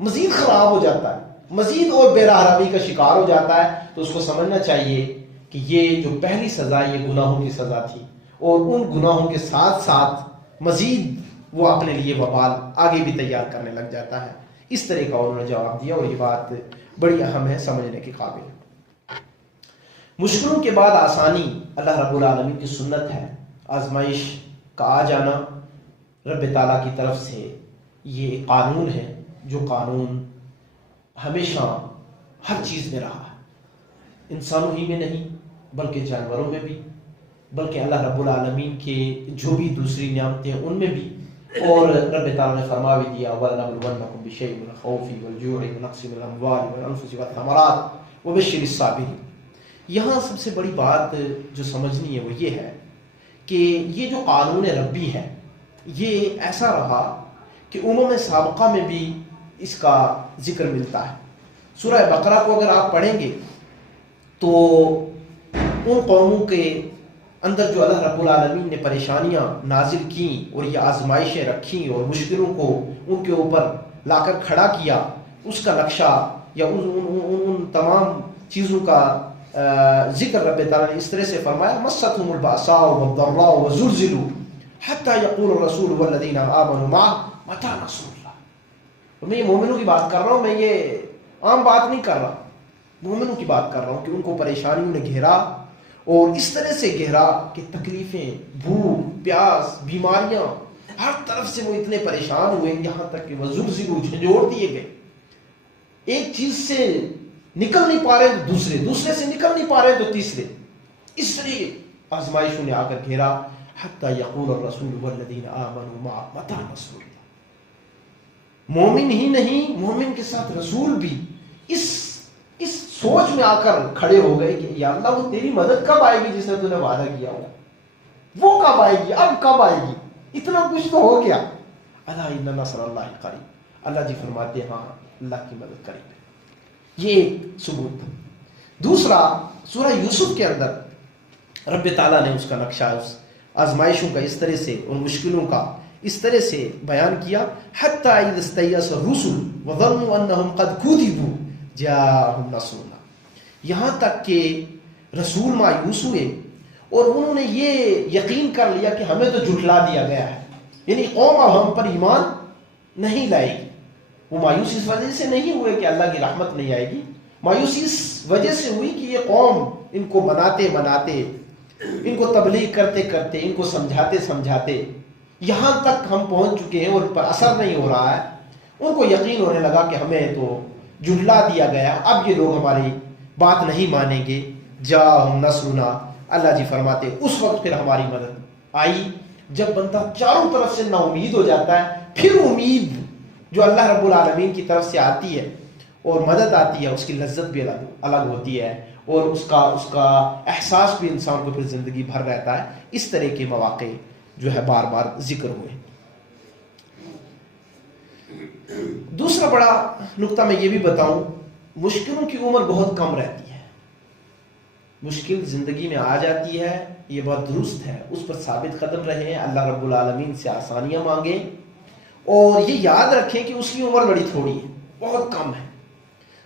مزید خراب ہو جاتا ہے، مزید اور بے راہروی کا شکار ہو جاتا ہے، تو اس کو سمجھنا چاہیے کہ یہ جو پہلی سزا یہ گناہوں کی سزا تھی، اور ان گناہوں کے ساتھ ساتھ مزید وہ اپنے لیے وبال آگے بھی تیار کرنے لگ جاتا ہے۔ اس طرح کا انہوں نے جواب دیا، اور یہ بات بڑی اہم ہے، سمجھنے کے قابل ہے۔ مشکلوں کے بعد آسانی اللہ رب العالمین کی سنت ہے۔ آزمائش کا آ جانا رب تعالیٰ کی طرف سے یہ ایک قانون ہے، جو قانون ہمیشہ ہر چیز میں رہا ہے، انسانوں ہی میں نہیں بلکہ جانوروں میں بھی، بلکہ اللہ رب العالمین کے جو بھی دوسری نعمتیں ہیں ان میں بھی۔ اور رب تعالیٰ نے فرما بھی دیا، وَلَنَبْلُوَنَّكُمْ بِشَيْءٍ مِّنَ الْخَوْفِ وَالْجُوعِ وَنَقْصٍ مِّنَ الْأَمْوَالِ وَالْأَنفُسِ وَالثَّمَرَاتِ وَبَشِّرِ الصَّابِرِينَ۔ یہاں سب سے بڑی بات جو سمجھنی ہے وہ یہ ہے کہ یہ جو قانون ربی ہے یہ ایسا رہا کہ سابقہ میں بھی اس کا ذکر ملتا ہے۔ سورہ بقرہ کو اگر آپ پڑھیں گے تو ان قوموں کے اندر جو اللہ رب العالمین نے پریشانیاں نازل کیں اور یہ آزمائشیں رکھیں اور مشکلوں کو ان کے اوپر لا کر کھڑا کیا، اس کا نقشہ یا ان تمام چیزوں کا ذکر رب تعالیٰ نے اس طرح سے فرمایا، مَسَّتْهُمُ الْبَأْسَاءُ وَالضَّرَّاءُ وَزُلْزِلُوا حَتَّى يَقُولَ الرَّسُولُ وَالَّذِينَ آمَنُوا مَعَهُ مَتَىٰ نَصْرُ اللَّهِ۔ تو میں یہ مومنوں کی بات کر رہا ہوں، میں یہ عام بات نہیں کر رہا، مومنوں کی بات کر رہا ہوں کہ ان کو پریشانیوں نے گھیرا، اور اس طرح سے گھیرا کہ تکلیفیں، بھوک، پیاس، بیماریاں، ہر طرف سے وہ اتنے پریشان ہوئے یہاں تک کہ وہ زلزلوا جھنجھوڑ دیے گئے. ایک چیز سے نکل نہیں پا رہے تو دوسرے سے نکل نہیں پا رہے تو تیسرے. اس طرح آزمائشوں نے آ کر گھیرا. حتی یقول الرسول والذین آمنوا معه متی نصر اللہ. مومن ہی نہیں، مومن کے ساتھ رسول بھی اس سوچ میں آ کر کھڑے ہو گئے کہ یا اللہ وہ تیری مدد کب آئے گی جس نے تو نے وعدہ کیا ہو، وہ کب آئے گی، اب کب آئے گی، اتنا کچھ تو ہو گیا. الا ان نصر اللہ قریب. اللہ جی فرماتے ہیں ہاں اللہ کی مدد قریب ہے. یہ ایک ثبوت تھا. دوسرا سورہ یوسف کے اندر رب تعالیٰ نے اس کا نقشہ، اس آزمائشوں کا اس طرح سے، ان مشکلوں کا اس طرح سے بیان کیا. حتی اذ استیأس الرسل وظنوا انہم قد کذبوا جاءہم نصرنا. یہاں تک کہ رسول مایوس ہوئے اور انہوں نے یہ یقین کر لیا کہ ہمیں تو جھٹلا دیا گیا ہے، یعنی قوم اب ہم پر ایمان نہیں لائے گی. وہ مایوس اس وجہ سے نہیں ہوئے کہ اللہ کی رحمت نہیں آئے گی، مایوسی اس وجہ سے ہوئی کہ یہ قوم ان کو مناتے ان کو تبلیغ کرتے ان کو سمجھاتے یہاں تک ہم پہنچ چکے ہیں اور ان پر اثر نہیں ہو رہا ہے. ان کو یقین ہونے لگا کہ ہمیں تو جھٹلا دیا گیا، اب یہ لوگ ہماری بات نہیں مانیں گے. جاءہم نصرنا. اللہ جی فرماتے اس وقت پھر ہماری مدد آئی. جب بندہ چاروں طرف سے نا امید ہو جاتا ہے، پھر امید جو اللہ رب العالمین کی طرف سے آتی ہے اور مدد آتی ہے، اس کی لذت بھی الگ ہوتی ہے اور اس کا احساس بھی انسان کو پھر زندگی بھر رہتا ہے. اس طرح کے مواقع جو ہے بار بار ذکر ہوئے. دوسرا بڑا نقطہ میں یہ بھی بتاؤں، مشکلوں کی عمر بہت کم رہتی ہے. مشکل زندگی میں آ جاتی ہے، یہ بات درست ہے، اس پر ثابت قدم رہیں، اللہ رب العالمین سے آسانیاں مانگیں اور یہ یاد رکھیں کہ اس کی عمر بڑی تھوڑی ہے، بہت کم ہے.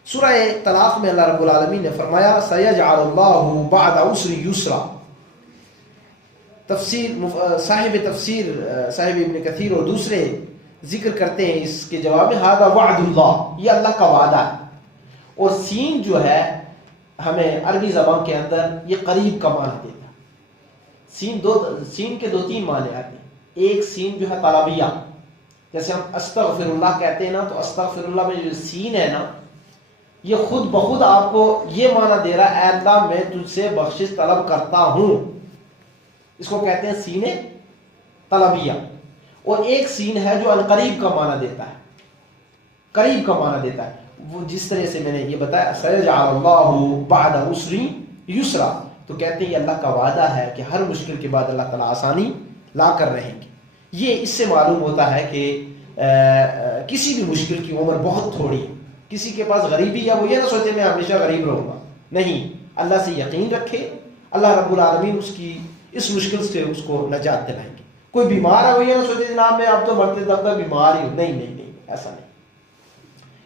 سورہ طلاق میں اللہ رب العالمین نے فرمایا سَيَجْعَلُ اللَّهُ بَعْدَ عُسْرٍ يُسْرًا. صاحب تفسیر صاحب ابن کثیر اور دوسرے ذکر کرتے ہیں اس کے جواب میں ھذا وعد اللہ، یہ اللہ کا وعدہ ہے. اور سین جو ہے ہمیں عربی زبان کے اندر یہ قریب کا معنی دیتا ہے. سین کے دو تین معنی آتے ہیں. ایک سین جو ہے طلبیہ، جیسے ہم استغفر اللہ کہتے ہیں نا، تو استغفر اللہ میں جو سین ہے نا، یہ خود بخود آپ کو یہ معنی دے رہا ہے اے اللہ میں تجھ سے بخشش طلب کرتا ہوں. اس کو کہتے ہیں سین طلبیہ. اور ایک سین ہے جو القریب کا معنی دیتا ہے، قریب کا معنی دیتا ہے. وہ جس طرح سے میں نے یہ بتایا سَيَجْعَلُ اللَّهُ بَعْدَ عُسْرٍ يُسْرًا، تو کہتے ہیں یہ اللہ کا وعدہ ہے کہ ہر مشکل کے بعد اللہ تعالیٰ آسانی لا کر رہیں گے. یہ اس سے معلوم ہوتا ہے کہ کسی بھی مشکل کی عمر بہت تھوڑی ہے. کسی کے پاس غریبی ہے وہ یہ نہ سوچے میں ہمیشہ غریب رہوں گا، نہیں، اللہ سے یقین رکھے، اللہ رب العالمین اس کی اس مشکل سے اس کو نجات دلائیں گے. کوئی بیمار ہے وہ یہ نہ سوچے جناب میں اب تو مرتے تب تک بیمار ہی ہوں، نہیں، ایسا نہیں.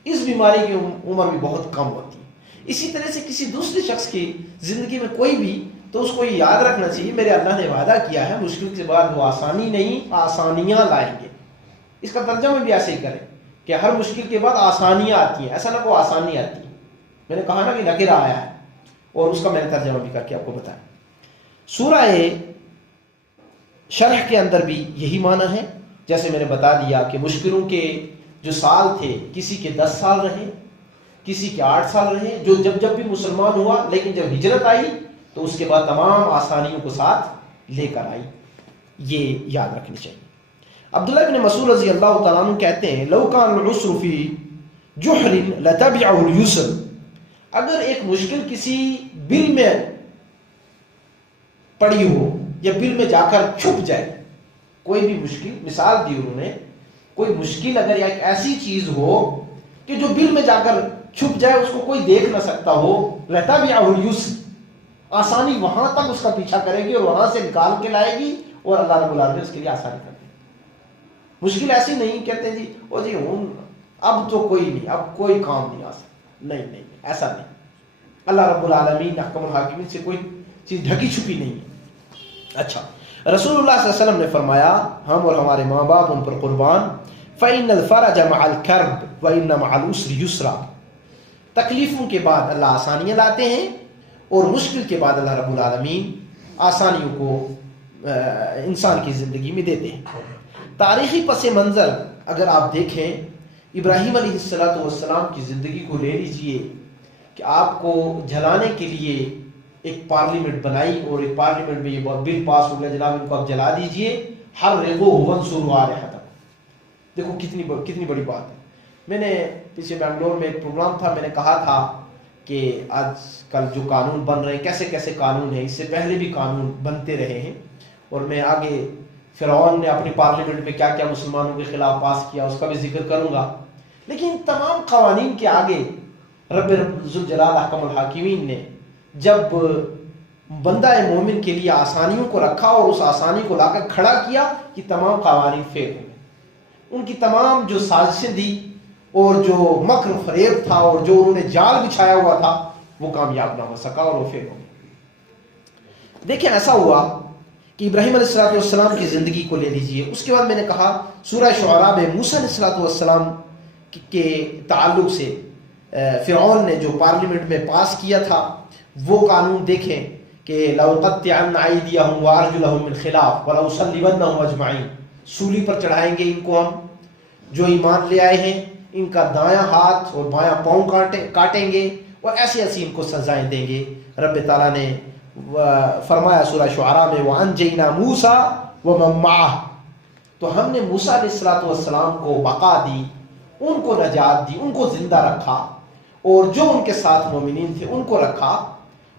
اس بیماری کی عمر بھی بہت کم ہوتی ہے. اسی طرح سے کسی دوسرے شخص کی زندگی میں کوئی بھی، تو اس کو یہ یاد رکھنا چاہیے میرے اللہ نے وعدہ کیا ہے مشکل کے بعد وہ آسانی نہیں آسانیاں لائیں گے. اس کا ترجمہ بھی ایسے ہی کریں کہ ہر مشکل کے بعد آسانیاں آتی ہیں، ایسا نہ کو آسانی آتی ہے. میں نے کہا نا کہ نکرہ آیا ہے اور اس کا میں نے ترجمہ بھی کر کے آپ کو بتایا. سورہ شرح کے اندر بھی یہی معنی ہے. جیسے میں نے بتا دیا کہ مشکلوں کے جو سال تھے، کسی کے 10 سال رہے، کسی کے 8 سال رہے، جو جب بھی مسلمان ہوا، لیکن جب ہجرت آئی تو اس کے بعد تمام آسانیوں کو ساتھ لے کر آئی. یہ یاد رکھنی چاہیے. عبداللہ بن مسعود رضی اللہ تعالیٰ عنہ کہتے ہیں لو کان العسر فی جحر لتبعه اليسر. اگر ایک مشکل کسی بل میں پڑی ہو یا بل میں جا کر چھپ جائے، کوئی بھی مشکل، مثال دی انہوں نے، کوئی مشکل اگر ایک ایسی چیز ہو کہ جو بل میں جا کر چھپ جائے، اس کو کوئی دیکھ نہ سکتا ہو، لتبعه اليسر، آسانی وہاں تک اس کا پیچھا کرے گی اور وہاں سے نکال کے لائے گی اور اللہ رب العالمین اس کے لیے آسانی کر دے. مشکل ایسی نہیں کہتے جی او جی اب تو کوئی نہیں، اب کوئی کام نہیں آ سکتا، نہیں، ایسا نہیں. اللہ رب العالمین احکم الحاکمین سے کوئی چیز ڈھکی چھپی نہیں ہے. اچھا، رسول اللہ صلی اللہ علیہ وسلم نے فرمایا، ہم اور ہمارے ماں باپ ان پر قربان، فَإِنَّ الْفَرَجَ مَعَ الْكَرْبِ وَإِنَّ مَعَ الْعُسْرِ يُسْرًا. تکلیفوں کے بعد اللہ آسانیاں لاتے ہیں اور مشکل کے بعد اللہ رب العالمین آسانیوں کو انسان کی زندگی میں دیتے ہیں. تاریخی پس منظر اگر آپ دیکھیں ابراہیم علیہ السلام کی زندگی کو لے لیجئے کہ آپ کو جلانے کے لیے ایک پارلیمنٹ بنائی اور ایک پارلیمنٹ میں یہ بل پاس ہو گیا جناب ان کو آپ جلا دیجئے ہر ریگو ونسور آ رہا تھا. دیکھو کتنی بڑی بات ہے. میں نے پیچھے بنگلور میں ایک پروگرام تھا, میں نے کہا تھا کہ آج کل جو قانون بن رہے ہیں کیسے کیسے قانون ہیں, اس سے پہلے بھی قانون بنتے رہے ہیں, اور میں آگے فرعون نے اپنی پارلیمنٹ میں کیا کیا مسلمانوں کے خلاف پاس کیا اس کا بھی ذکر کروں گا. لیکن تمام قوانین کے آگے رب ذوالجلال احکم الحاکمین نے جب بندہ مومن کے لیے آسانیوں کو رکھا اور اس آسانی کو لا کر کھڑا کیا کہ تمام قوانین فیل ہو گئے. ان کی تمام جو سازشیں تھی اور جو مکر و فریب تھا اور جو انہوں نے جال بچھایا ہوا تھا وہ کامیاب نہ ہو سکا اور وہ فیل ہو گیا. دیکھیں ایسا ہوا کہ ابراہیم علیہ السلام کی زندگی کو لے لیجئے. اس کے بعد میں نے کہا سورہ شعراء میں موسیٰ علیہ السلام کے تعلق سے فرعون نے جو پارلیمنٹ میں پاس کیا تھا وہ قانون دیکھیں کہ لَأُقَطِّعَنَّ أَيْدِيَهُمْ وَأَرْجُلَهُم مِّنْ خِلَافٍ وَلَأُصَلِّبَنَّهُمْ أَجْمَعِينَ. سولی پر چڑھائیں گے ان کو ہم جو ایمان لے آئے ہیں, ان کا دایاں ہاتھ اور بایاں پاؤں کاٹیں گے اور ایسی ایسی ان کو سزائیں دیں گے. رب تعالیٰ نے فرمایا سورہ شعراء میں وَأَنْجَيْنَا مُوسَىٰ وَمَن مَّعَهُ, تو ہم نے موسیٰ علیہ السلام کو بقا دی, ان کو نجات دی, ان کو زندہ رکھا, اور جو ان کے ساتھ مومنین تھے ان کو رکھا,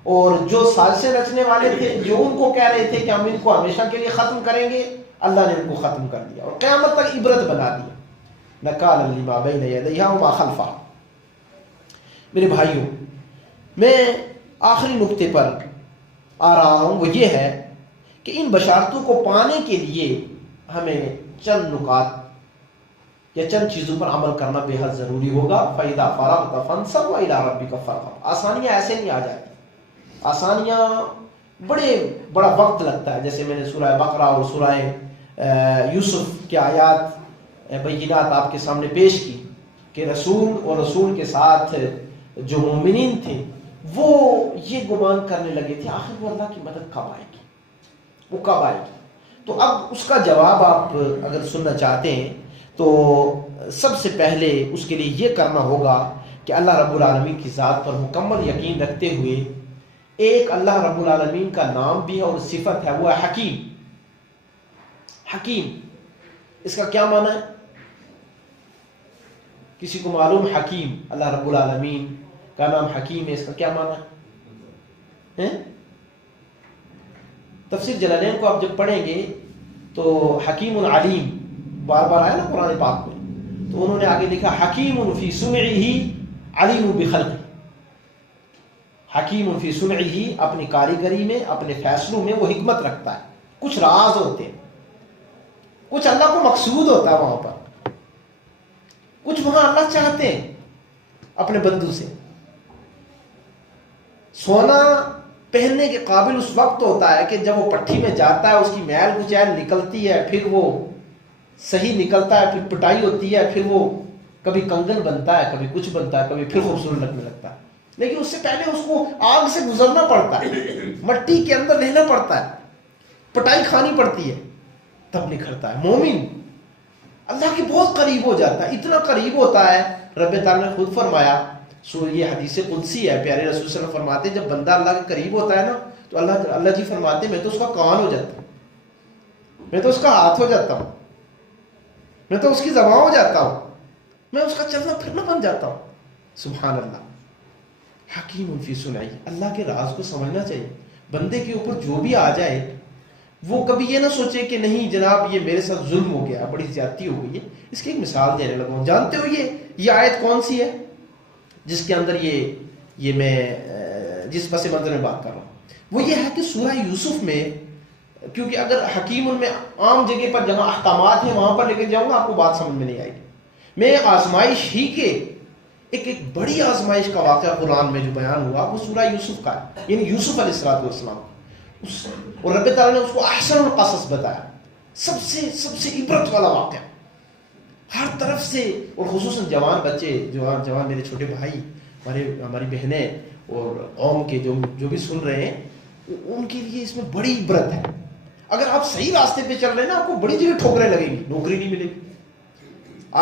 اور جو سازشیں رچنے والے تھے جو ان کو کہہ رہے تھے کہ ہم ان کو ہمیشہ کے لیے ختم کریں گے, اللہ نے ان کو ختم کر دیا اور قیامت تک عبرت بنا دیا. نَكَالًا لِمَا بَيْنَ يَدَيْهَا وَمَا خَلْفَهَا. میرے بھائیوں, میں آخری نقطے پر آ رہا ہوں, وہ یہ ہے کہ ان بشارتوں کو پانے کے لیے ہمیں چند نکات یا چند چیزوں پر عمل کرنا بے حد ضروری ہوگا. فَإِذَا فَرَغْتَ فَانْصَبْ وَإِلَىٰ رَبِّكَ فَارْغَب. آسانیاں ایسے نہیں آ جاتی, آسانیاں بڑا وقت لگتا ہے. جیسے میں نے سورہ بقرہ اور سورہ یوسف کے آیات بینات آپ کے سامنے پیش کی کہ رسول اور رسول کے ساتھ جو مومنین تھے وہ یہ گمان کرنے لگے تھے آخر وہ اللہ کی مدد کب آئے گی, وہ کب آئے گی. تو اب اس کا جواب آپ اگر سننا چاہتے ہیں تو سب سے پہلے اس کے لیے یہ کرنا ہوگا کہ اللہ رب العالمین کی ذات پر مکمل یقین رکھتے ہوئے, ایک اللہ رب العالمین کا نام بھی ہے اور صفت ہے, وہ ہے حکیم. حکیم اس کا کیا معنی ہے؟ کسی کو معلوم؟ حکیم, اللہ رب العالمین کا نام حکیم ہے, اس کا کیا معنی ہے؟ تفسیر جلالین کو آپ جب پڑھیں گے تو حکیم العلیم بار بار آیا نا قرآن پاک میں, تو انہوں نے آگے لکھا حکیم فی صنعہ علیم بخلقہ. حکیم فی صنعہ, اپنی کاریگری میں اپنے فیصلوں میں وہ حکمت رکھتا ہے. کچھ راز ہوتے ہیں, کچھ اللہ کو مقصود ہوتا ہے وہاں پر, کچھ وہاں اللہ چاہتے ہیں اپنے بندوں سے. سونا پہننے کے قابل اس وقت ہوتا ہے کہ جب وہ پٹھی میں جاتا ہے, اس کی میل کچیل نکلتی ہے, پھر وہ صحیح نکلتا ہے, پھر پٹائی ہوتی ہے, پھر وہ کبھی کنگن بنتا ہے, کبھی کچھ بنتا ہے, کبھی پھر خوبصورت لگنے لگتا ہے. لیکن اس سے پہلے اس کو آگ سے گزرنا پڑتا ہے, مٹی کے اندر رہنا پڑتا ہے, پٹائی کھانی پڑتی ہے, تب نکھرتا ہے. مومن اللہ کے بہت قریب ہو جاتا ہے, اتنا قریب ہوتا ہے. رب تعالیٰ نے خود فرمایا, یہ حدیث قدسی ہے, پیارے رسول صلی اللہ علیہ وسلم فرماتے ہیں جب بندہ اللہ کے قریب ہوتا ہے نا تو اللہ جی فرماتے ہیں میں تو اس کا کان ہو جاتا ہوں, میں تو اس کا ہاتھ ہو جاتا ہوں, میں تو اس کی زبان ہو جاتا ہوں, میں اس کا چلنا پھرنا بن جاتا ہوں. سبحان اللہ. حکیم فی صنعہ, اللہ کے راز کو سمجھنا چاہیے. بندے کے اوپر جو بھی آ جائے وہ کبھی یہ نہ سوچے کہ نہیں جناب یہ میرے ساتھ ظلم ہو گیا, بڑی زیادتی ہو گئی ہے. اس کی ایک مثال دینے لگا ہوں. جانتے ہو یہ آیت کون سی ہے جس کے اندر یہ میں جس پس منظر میں بات کر رہا ہوں؟ وہ یہ ہے کہ سورہ یوسف میں, کیونکہ اگر حکیم میں عام جگہ پر جہاں احکامات ہیں وہاں پر لے کے جاؤں گا آپ کو بات سمجھ میں نہیں آئے گی. میں آزمائش ہی کے ایک بڑی آزمائش کا واقعہ قرآن میں جو بیان ہوا وہ سورہ یوسف کا ہے, یعنی یوسف علیہ السلام. اور رب تعالیٰ نے اس کو احسن القصص بتایا, سب سے عبرت والا واقعہ ہر طرف سے. اور خصوصاً جوان بچے, جوان میرے چھوٹے بھائی, ہماری بہنیں اور قوم کے جو بھی سن رہے ہیں ان کے لیے اس میں بڑی عبرت ہے. اگر آپ صحیح راستے پہ چل رہے ہیں نا، آپ کو بڑی جگہ ٹھوکریں لگیں گی، نوکری نہیں ملے گی،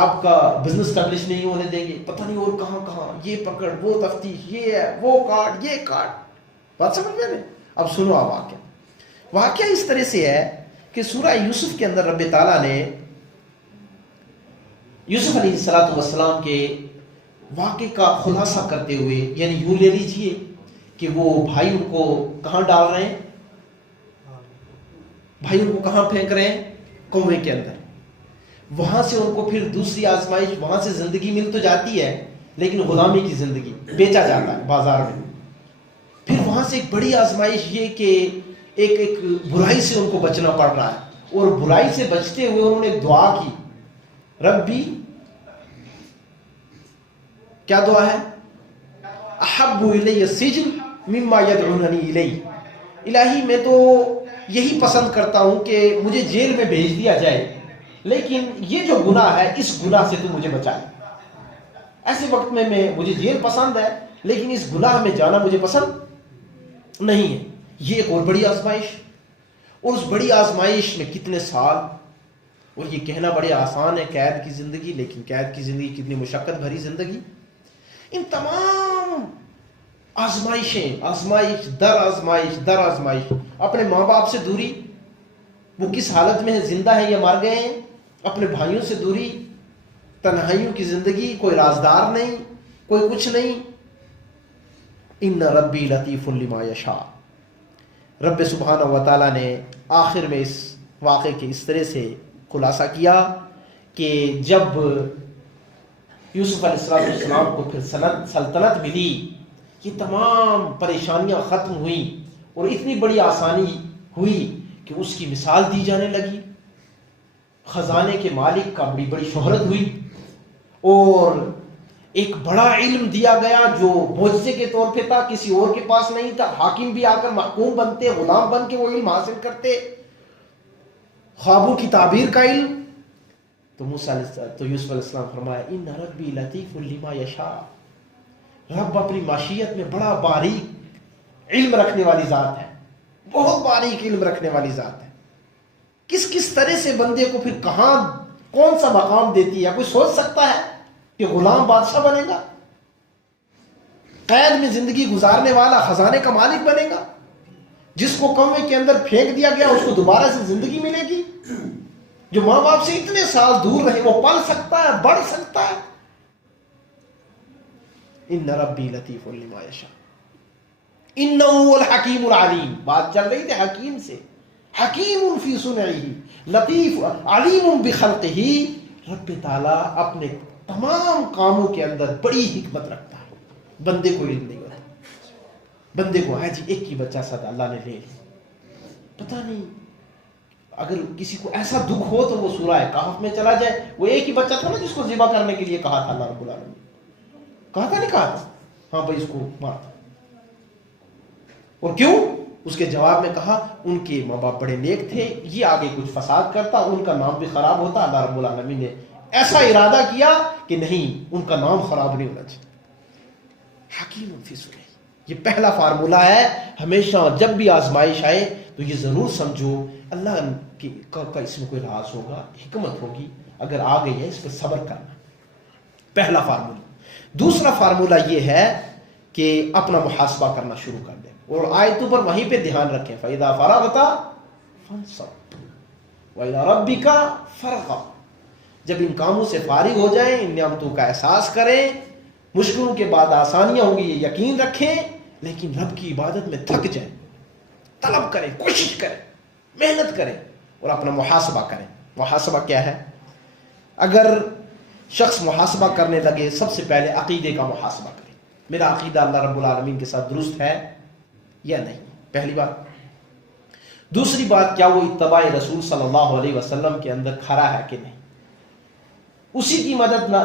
آپ کا بزنس اسٹیبلش نہیں ہونے دیں گے، پتہ نہیں اور کہاں کہاں، یہ پکڑ، وہ تفتیش، یہ ہے، وہ کاٹ، یہ کاٹ، بات سمجھ میں نہیں؟ اب سنو آپ واقعہ اس طرح سے ہے کہ سورہ یوسف کے اندر رب تعالیٰ نے یوسف علیہ السلام کے واقعے کا خلاصہ کرتے ہوئے، یعنی یوں لے لیجئے کہ وہ بھائی ان کو کہاں ڈال رہے ہیں، بھائی ان کو کہاں پھینک رہے ہیں، کنویں کے اندر، وہاں سے ان کو پھر دوسری آزمائش، وہاں سے زندگی مل تو جاتی ہے لیکن غلامی کی زندگی، بیچا جاتا ہے بازار میں، پھر وہاں سے ایک بڑی آزمائش یہ کہ ایک برائی سے ان کو بچنا پڑ رہا ہے، اور برائی سے بچتے ہوئے انہوں نے ایک دعا کی، ربی، کیا دعا ہے؟ احب الی السجن مما یدعوننی الیہ، الہی میں تو یہی پسند کرتا ہوں کہ مجھے جیل میں بھیج دیا جائے، لیکن یہ جو گناہ ہے اس گناہ سے تو مجھے بچائے، ایسے وقت میں مجھے جیل پسند ہے لیکن اس گناہ میں جانا مجھے پسند نہیں ہے۔ یہ ایک اور بڑی آزمائش، اور اس بڑی آزمائش میں کتنے سال، اور یہ کہنا بڑے آسان ہے قید کی زندگی، لیکن قید کی زندگی کتنی مشقت بھری زندگی، ان تمام آزمائشیں، آزمائش در آزمائش در آزمائش، اپنے ماں باپ سے دوری، وہ کس حالت میں ہے، زندہ ہیں یا مر گئے ہیں، اپنے بھائیوں سے دوری، تنہائیوں کی زندگی، کوئی رازدار نہیں، کوئی کچھ نہیں، ان ربی لطیف لما یشاء، رب سبحانہ و تعالیٰ نے آخر میں اس واقعے کے اس طرح سے خلاصہ کیا کہ جب یوسف علیہ السلام کو پھر سلطنت ملی، یہ تمام پریشانیاں ختم ہوئیں اور اتنی بڑی آسانی ہوئی کہ اس کی مثال دی جانے لگی، خزانے کے مالک کا بڑی شہرت ہوئی، اور ایک بڑا علم دیا گیا جو معجزے کے طور پہ تھا، کسی اور کے پاس نہیں تھا، حاکم بھی آ کر محکوم بنتے، غلام بن کے وہ علم حاصل کرتے، خوابوں کی تعبیر کا علم، تو یوسف علیہ السلام فرمایا ان ربی لطیف لما یشاء، رب اپنی معیشت میں بڑا باریک علم رکھنے والی ذات ہے، بہت باریک علم رکھنے والی ذات ہے، کس طرح سے بندے کو پھر کہاں کون سا مقام دیتی ہے۔ کوئی سوچ سکتا ہے کہ غلام بادشاہ بنے گا، قید میں زندگی گزارنے والا خزانے کا مالک بنے گا، جس کو کنویں کے اندر پھینک دیا گیا اس کو دوبارہ سے زندگی ملے گی، جو ماں باپ سے اتنے سال دور رہے وہ پل سکتا ہے، بڑھ سکتا ہے۔ ان ربی لطیف لما یشاء انہ هو الحکیم العلیم، بات چل رہی تھی حکیم سے، حکیم فی صنعہ لطیف علیم بخلقہ، رب تعالیٰ اپنے تمام کاموں کے اندر بڑی حکمت رکھتا ہے، بندے کو علم نہیں ہوتا، بندے کو ہے جی ایک ہی بچہ صدا اللہ نے لے لیا، پتہ نہیں اگر کسی کو ایسا دکھ ہو تو وہ سورہ کہف میں چلا جائے، وہ ایک ہی بچہ تھا نا جس کو ذبح کرنے کے لیے کہا تھا اللہ رب العالمین، کہا تھا نہیں کہا تھا، ہاں بھائی اس کو مار دو، اور کیوں؟ اس کے جواب میں کہا ان کے ماں باپ بڑے نیک تھے، یہ آگے کچھ فساد کرتا ان کا نام بھی خراب ہوتا، اللہ رب العالمین نے ایسا ارادہ کیا کہ نہیں ان کا نام خراب نہیں ہونا چاہیے۔ حکیم فی صنعہ، یہ پہلا فارمولہ ہے، ہمیشہ جب بھی آزمائش آئے تو یہ ضرور سمجھو اللہ کا اس میں کوئی راز ہوگا، حکمت ہوگی، اگر آ گئی ہے اس پہ صبر کرنا، پہلا فارمولہ۔ دوسرا فارمولہ یہ ہے کہ اپنا محاسبہ کرنا شروع کر دیں، اور آیتوں پر وہیں پہ دھیان رکھیں، فَإِذَا فَرَغْتَ فَانصَبْ وَإِلَىٰ رَبِّكَ فَارْغَب، جب ان کاموں سے فارغ ہو جائیں، ان نعمتوں کا احساس کریں، مشکلوں کے بعد آسانیاں ہوں گی یہ یقین رکھیں، لیکن رب کی عبادت میں تھک جائیں، طلب کریں، کوشش کریں، محنت کریں، اور اپنا محاسبہ کریں۔ محاسبہ کیا ہے؟ اگر شخص محاسبہ کرنے لگے، سب سے پہلے عقیدے کا محاسبہ کرے، میرا عقیدہ اللہ رب العالمین کے ساتھ درست ہے یا نہیں، پہلی بات۔ دوسری بات، کیا وہ اتباع رسول صلی اللہ علیہ وسلم کے اندر کھرا ہے کہ نہیں، اسی کی مدد نہ،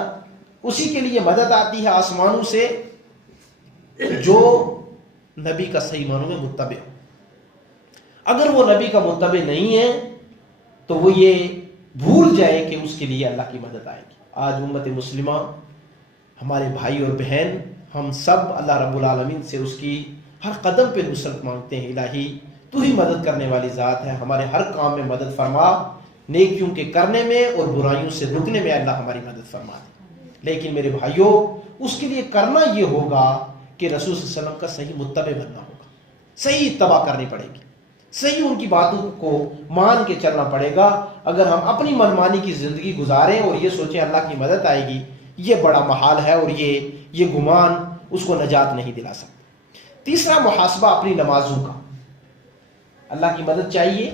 اسی کے لیے مدد آتی ہے آسمانوں سے جو نبی کا صحیح معنوں میں متبع ہو، اگر وہ نبی کا متبع نہیں ہے تو وہ یہ بھول جائے کہ اس کے لیے اللہ کی مدد آئے گی۔ آج امت مسلمہ، ہمارے بھائی اور بہن، ہم سب اللہ رب العالمین سے اس کی ہر قدم پہ نصرت مانگتے ہیں، الہی تو تو ہی مدد کرنے والی ذات ہے، ہمارے ہر کام میں مدد فرما، نیکیوں کے کرنے میں اور برائیوں سے رکنے میں اللہ ہماری مدد فرما دے۔ لیکن میرے بھائیوں، اس کے لیے کرنا یہ ہوگا کہ رسول صلی اللہ علیہ وسلم کا صحیح متبع بننا ہوگا، صحیح اتباع کرنی پڑے گی، صحیح ان کی باتوں کو مان کے چلنا پڑے گا۔ اگر ہم اپنی منمانی کی زندگی گزاریں اور یہ سوچیں اللہ کی مدد آئے گی، یہ بڑا محال ہے، اور یہ گمان اس کو نجات نہیں دلا سکتا۔ تیسرا محاسبہ اپنی نمازوں کا۔ اللہ کی مدد چاہیے،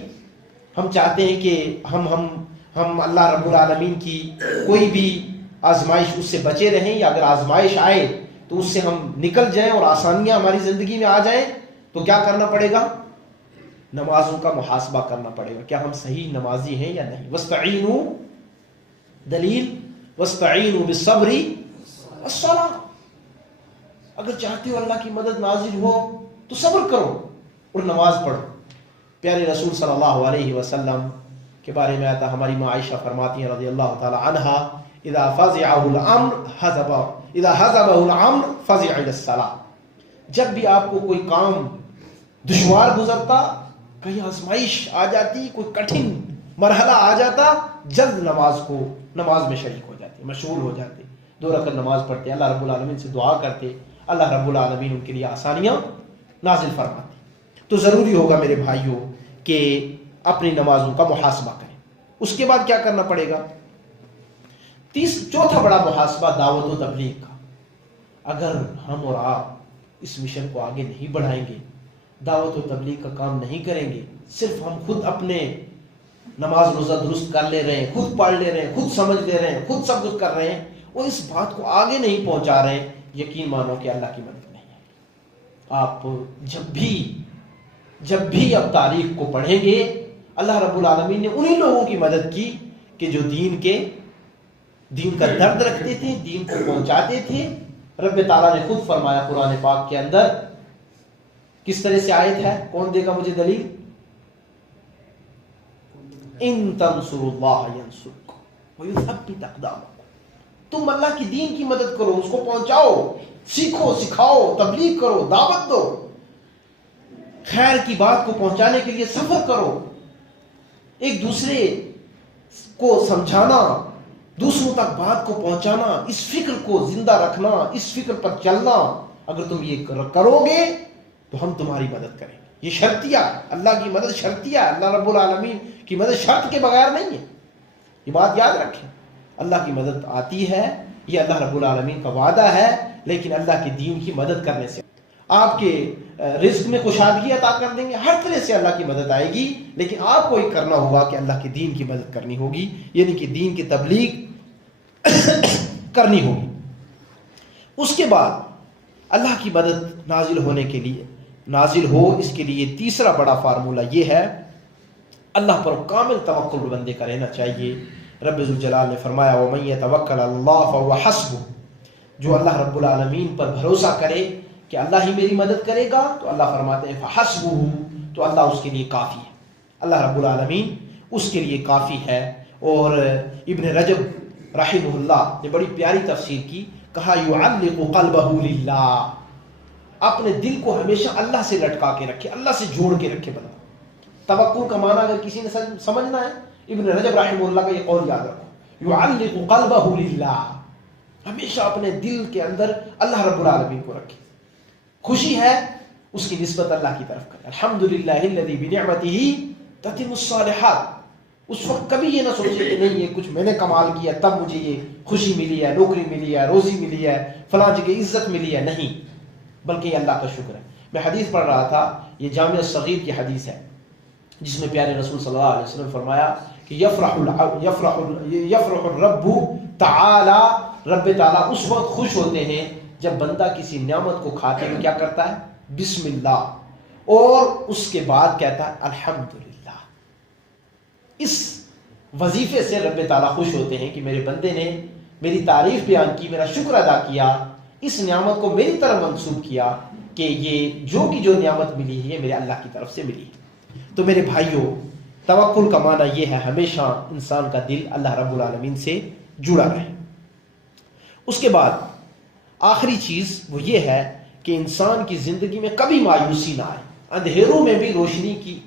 ہم چاہتے ہیں کہ ہم اللہ رب العالمین کی کوئی بھی آزمائش اس سے بچے رہیں، یا اگر آزمائش آئے تو اس سے ہم نکل جائیں اور آسانیاں ہماری زندگی میں آ جائیں، تو کیا کرنا پڑے گا؟ نمازوں کا محاسبہ کرنا پڑے گا، کیا ہم صحیح نمازی ہیں یا نہیں۔ وَاسْتَعِينُوا، دلیل وَاسْتَعِينُوا بِالصَّبْرِ وَالصَّلَاةِ، اگر چاہتے ہو اللہ کی مدد نازل ہو تو صبر کرو اور نماز پڑھو۔ پیارے رسول صلی اللہ علیہ وسلم کے بارے میں آتا، ہماری ماں عائشہ فرماتی ہیں رضی اللہ تعالی عنہا، اذا حزبه الامر فزع الى الصلاة، جب بھی آپ کو کوئی کام دشوار گزرتا، کہیں آزمائش آ جاتی، کوئی کٹھن مرحلہ آ جاتا، جلد نماز میں شریک ہو جاتے، مشغول ہو جاتے، 2 رکعت نماز پڑھتے، اللہ رب العالمین سے دعا کرتے، اللہ رب العالمین ان کے لیے آسانیاں نازل فرماتے۔ تو ضروری ہوگا میرے بھائیوں کہ اپنی نمازوں کا محاسبہ کریں۔ اس کے بعد کیا کرنا پڑے گا؟ چوتھا بڑا محاسبہ دعوت و تبلیغ کا۔ اگر ہم اور آپ اس مشن کو آگے نہیں بڑھائیں گے، دعوت و تبلیغ کا کام نہیں کریں گے، صرف ہم خود اپنے نماز روزہ درست کر لے رہے ہیں، خود پڑھ لے رہے ہیں، خود سمجھ لے رہے ہیں، خود سب کچھ کر رہے ہیں، اور اس بات کو آگے نہیں پہنچا رہے ہیں، یقین مانو کہ اللہ کی مدد نہیں ہے۔ آپ جب بھی اب تاریخ کو پڑھیں گے، اللہ رب العالمین نے انہی لوگوں کی مدد کی کہ جو دین کا درد رکھتے تھے، دین کو پہنچاتے تھے۔ رب تعالیٰ نے خود فرمایا قرآن پاک کے اندر، کس طرح سے آیت ہے، کون دے گا مجھے دلیل؟ ان تنصروا اللہ ینصرکم ویثبت اقدامکم، تم اللہ کی دین کی مدد کرو، اس کو پہنچاؤ، سیکھو، سکھاؤ، تبلیغ کرو، دعوت دو، خیر کی بات کو پہنچانے کے لیے سفر کرو، ایک دوسرے کو سمجھانا، دوسروں تک بات کو پہنچانا، اس فکر کو زندہ رکھنا، اس فکر پر چلنا۔ اگر تم یہ کرو گے تو ہم تمہاری مدد کریں گے۔ یہ شرطیہ، اللہ کی مدد شرطیہ، اللہ رب العالمین کی مدد شرط کے بغیر نہیں ہے، یہ بات یاد رکھیں۔ اللہ کی مدد آتی ہے، یہ اللہ رب العالمین کا وعدہ ہے، لیکن اللہ کے دین کی مدد کرنے سے آپ کے رزق میں کشادگی عطا کر دیں گے، ہر طرح سے اللہ کی مدد آئے گی، لیکن آپ کو یہ کرنا ہوگا کہ اللہ کے دین کی مدد کرنی ہوگی، یعنی کہ دین کی تبلیغ کرنی ہوگی۔ اس کے بعد اللہ کی مدد نازل ہونے کے لیے نازل ہو، اس کے لیے تیسرا بڑا فارمولہ یہ ہے، اللہ پر کامل توکل بندے کا رہنا چاہیے۔ رب ذوالجلال نے فرمایا وَمَن يَتَوَكَّلْ عَلَى اللَّهِ فَهُوَ حَسْبُهُ، جو اللہ رب العالمین پر بھروسہ کرے کہ اللہ ہی میری مدد کرے گا، تو اللہ فرماتے ہیں فَحَسْبُهُ، تو اللہ اس کے لیے کافی ہے، اللہ رب العالمین اس کے لیے کافی ہے۔ اور ابن رجب رحمہ اللہ نے بڑی پیاری تفسیر کی، کہا یعلق قلبہ للہ، اپنے دل کو ہمیشہ اللہ سے لٹکا کے رکھے، اللہ سے جوڑ کے رکھے بندہ۔ توکل کا معنی اگر کسی نے سمجھنا ہے، ابن رجب رحمہ اللہ کا یہ قول یاد رکھو، یعلق قلبہ للہ، ہمیشہ اپنے دل کے اندر اللہ رب العالمین کو رکھے، خوشی ہے اس کی نسبت اللہ کی طرف کرے، الحمدللہ الذی بنعمتہ تتم الصالحات۔ اس وقت کبھی یہ نہ سوچے کہ نہیں یہ کچھ میں نے کمال کیا تب مجھے یہ خوشی ملی ہے، نوکری ملی ہے، روزی ملی ہے، فلاں جگہ عزت ملی ہے، نہیں، بلکہ یہ اللہ کا شکر ہے۔ میں حدیث پڑھ رہا تھا، یہ جامع الصغیر کی حدیث ہے، جس میں پیارے رسول صلی اللہ علیہ وسلم فرمایا کہ یفرح الرب تعالی، رب تعالیٰ اس وقت خوش ہوتے ہیں جب بندہ کسی نعمت کو کھاتے ہوئے کیا کرتا ہے، بسم اللہ، اور اس کے بعد کہتا ہے الحمدللہ۔ اس وظیفے سے رب تعالیٰ خوش ہوتے ہیں کہ میرے بندے نے میری تعریف بیان کی، میرا شکر ادا کیا، اس نعمت کو میری طرف منسوب کیا کہ یہ جو کی جو نعمت ملی ہے یہ میرے اللہ کی طرف سے ملی ہے۔ تو میرے بھائیوں، توکل کا معنی یہ ہے ہمیشہ انسان کا دل اللہ رب العالمین سے جڑا رہے۔ اس کے بعد آخری چیز وہ یہ ہے کہ انسان کی زندگی میں کبھی مایوسی نہ آئے۔ اندھیروں میں بھی روشنی کی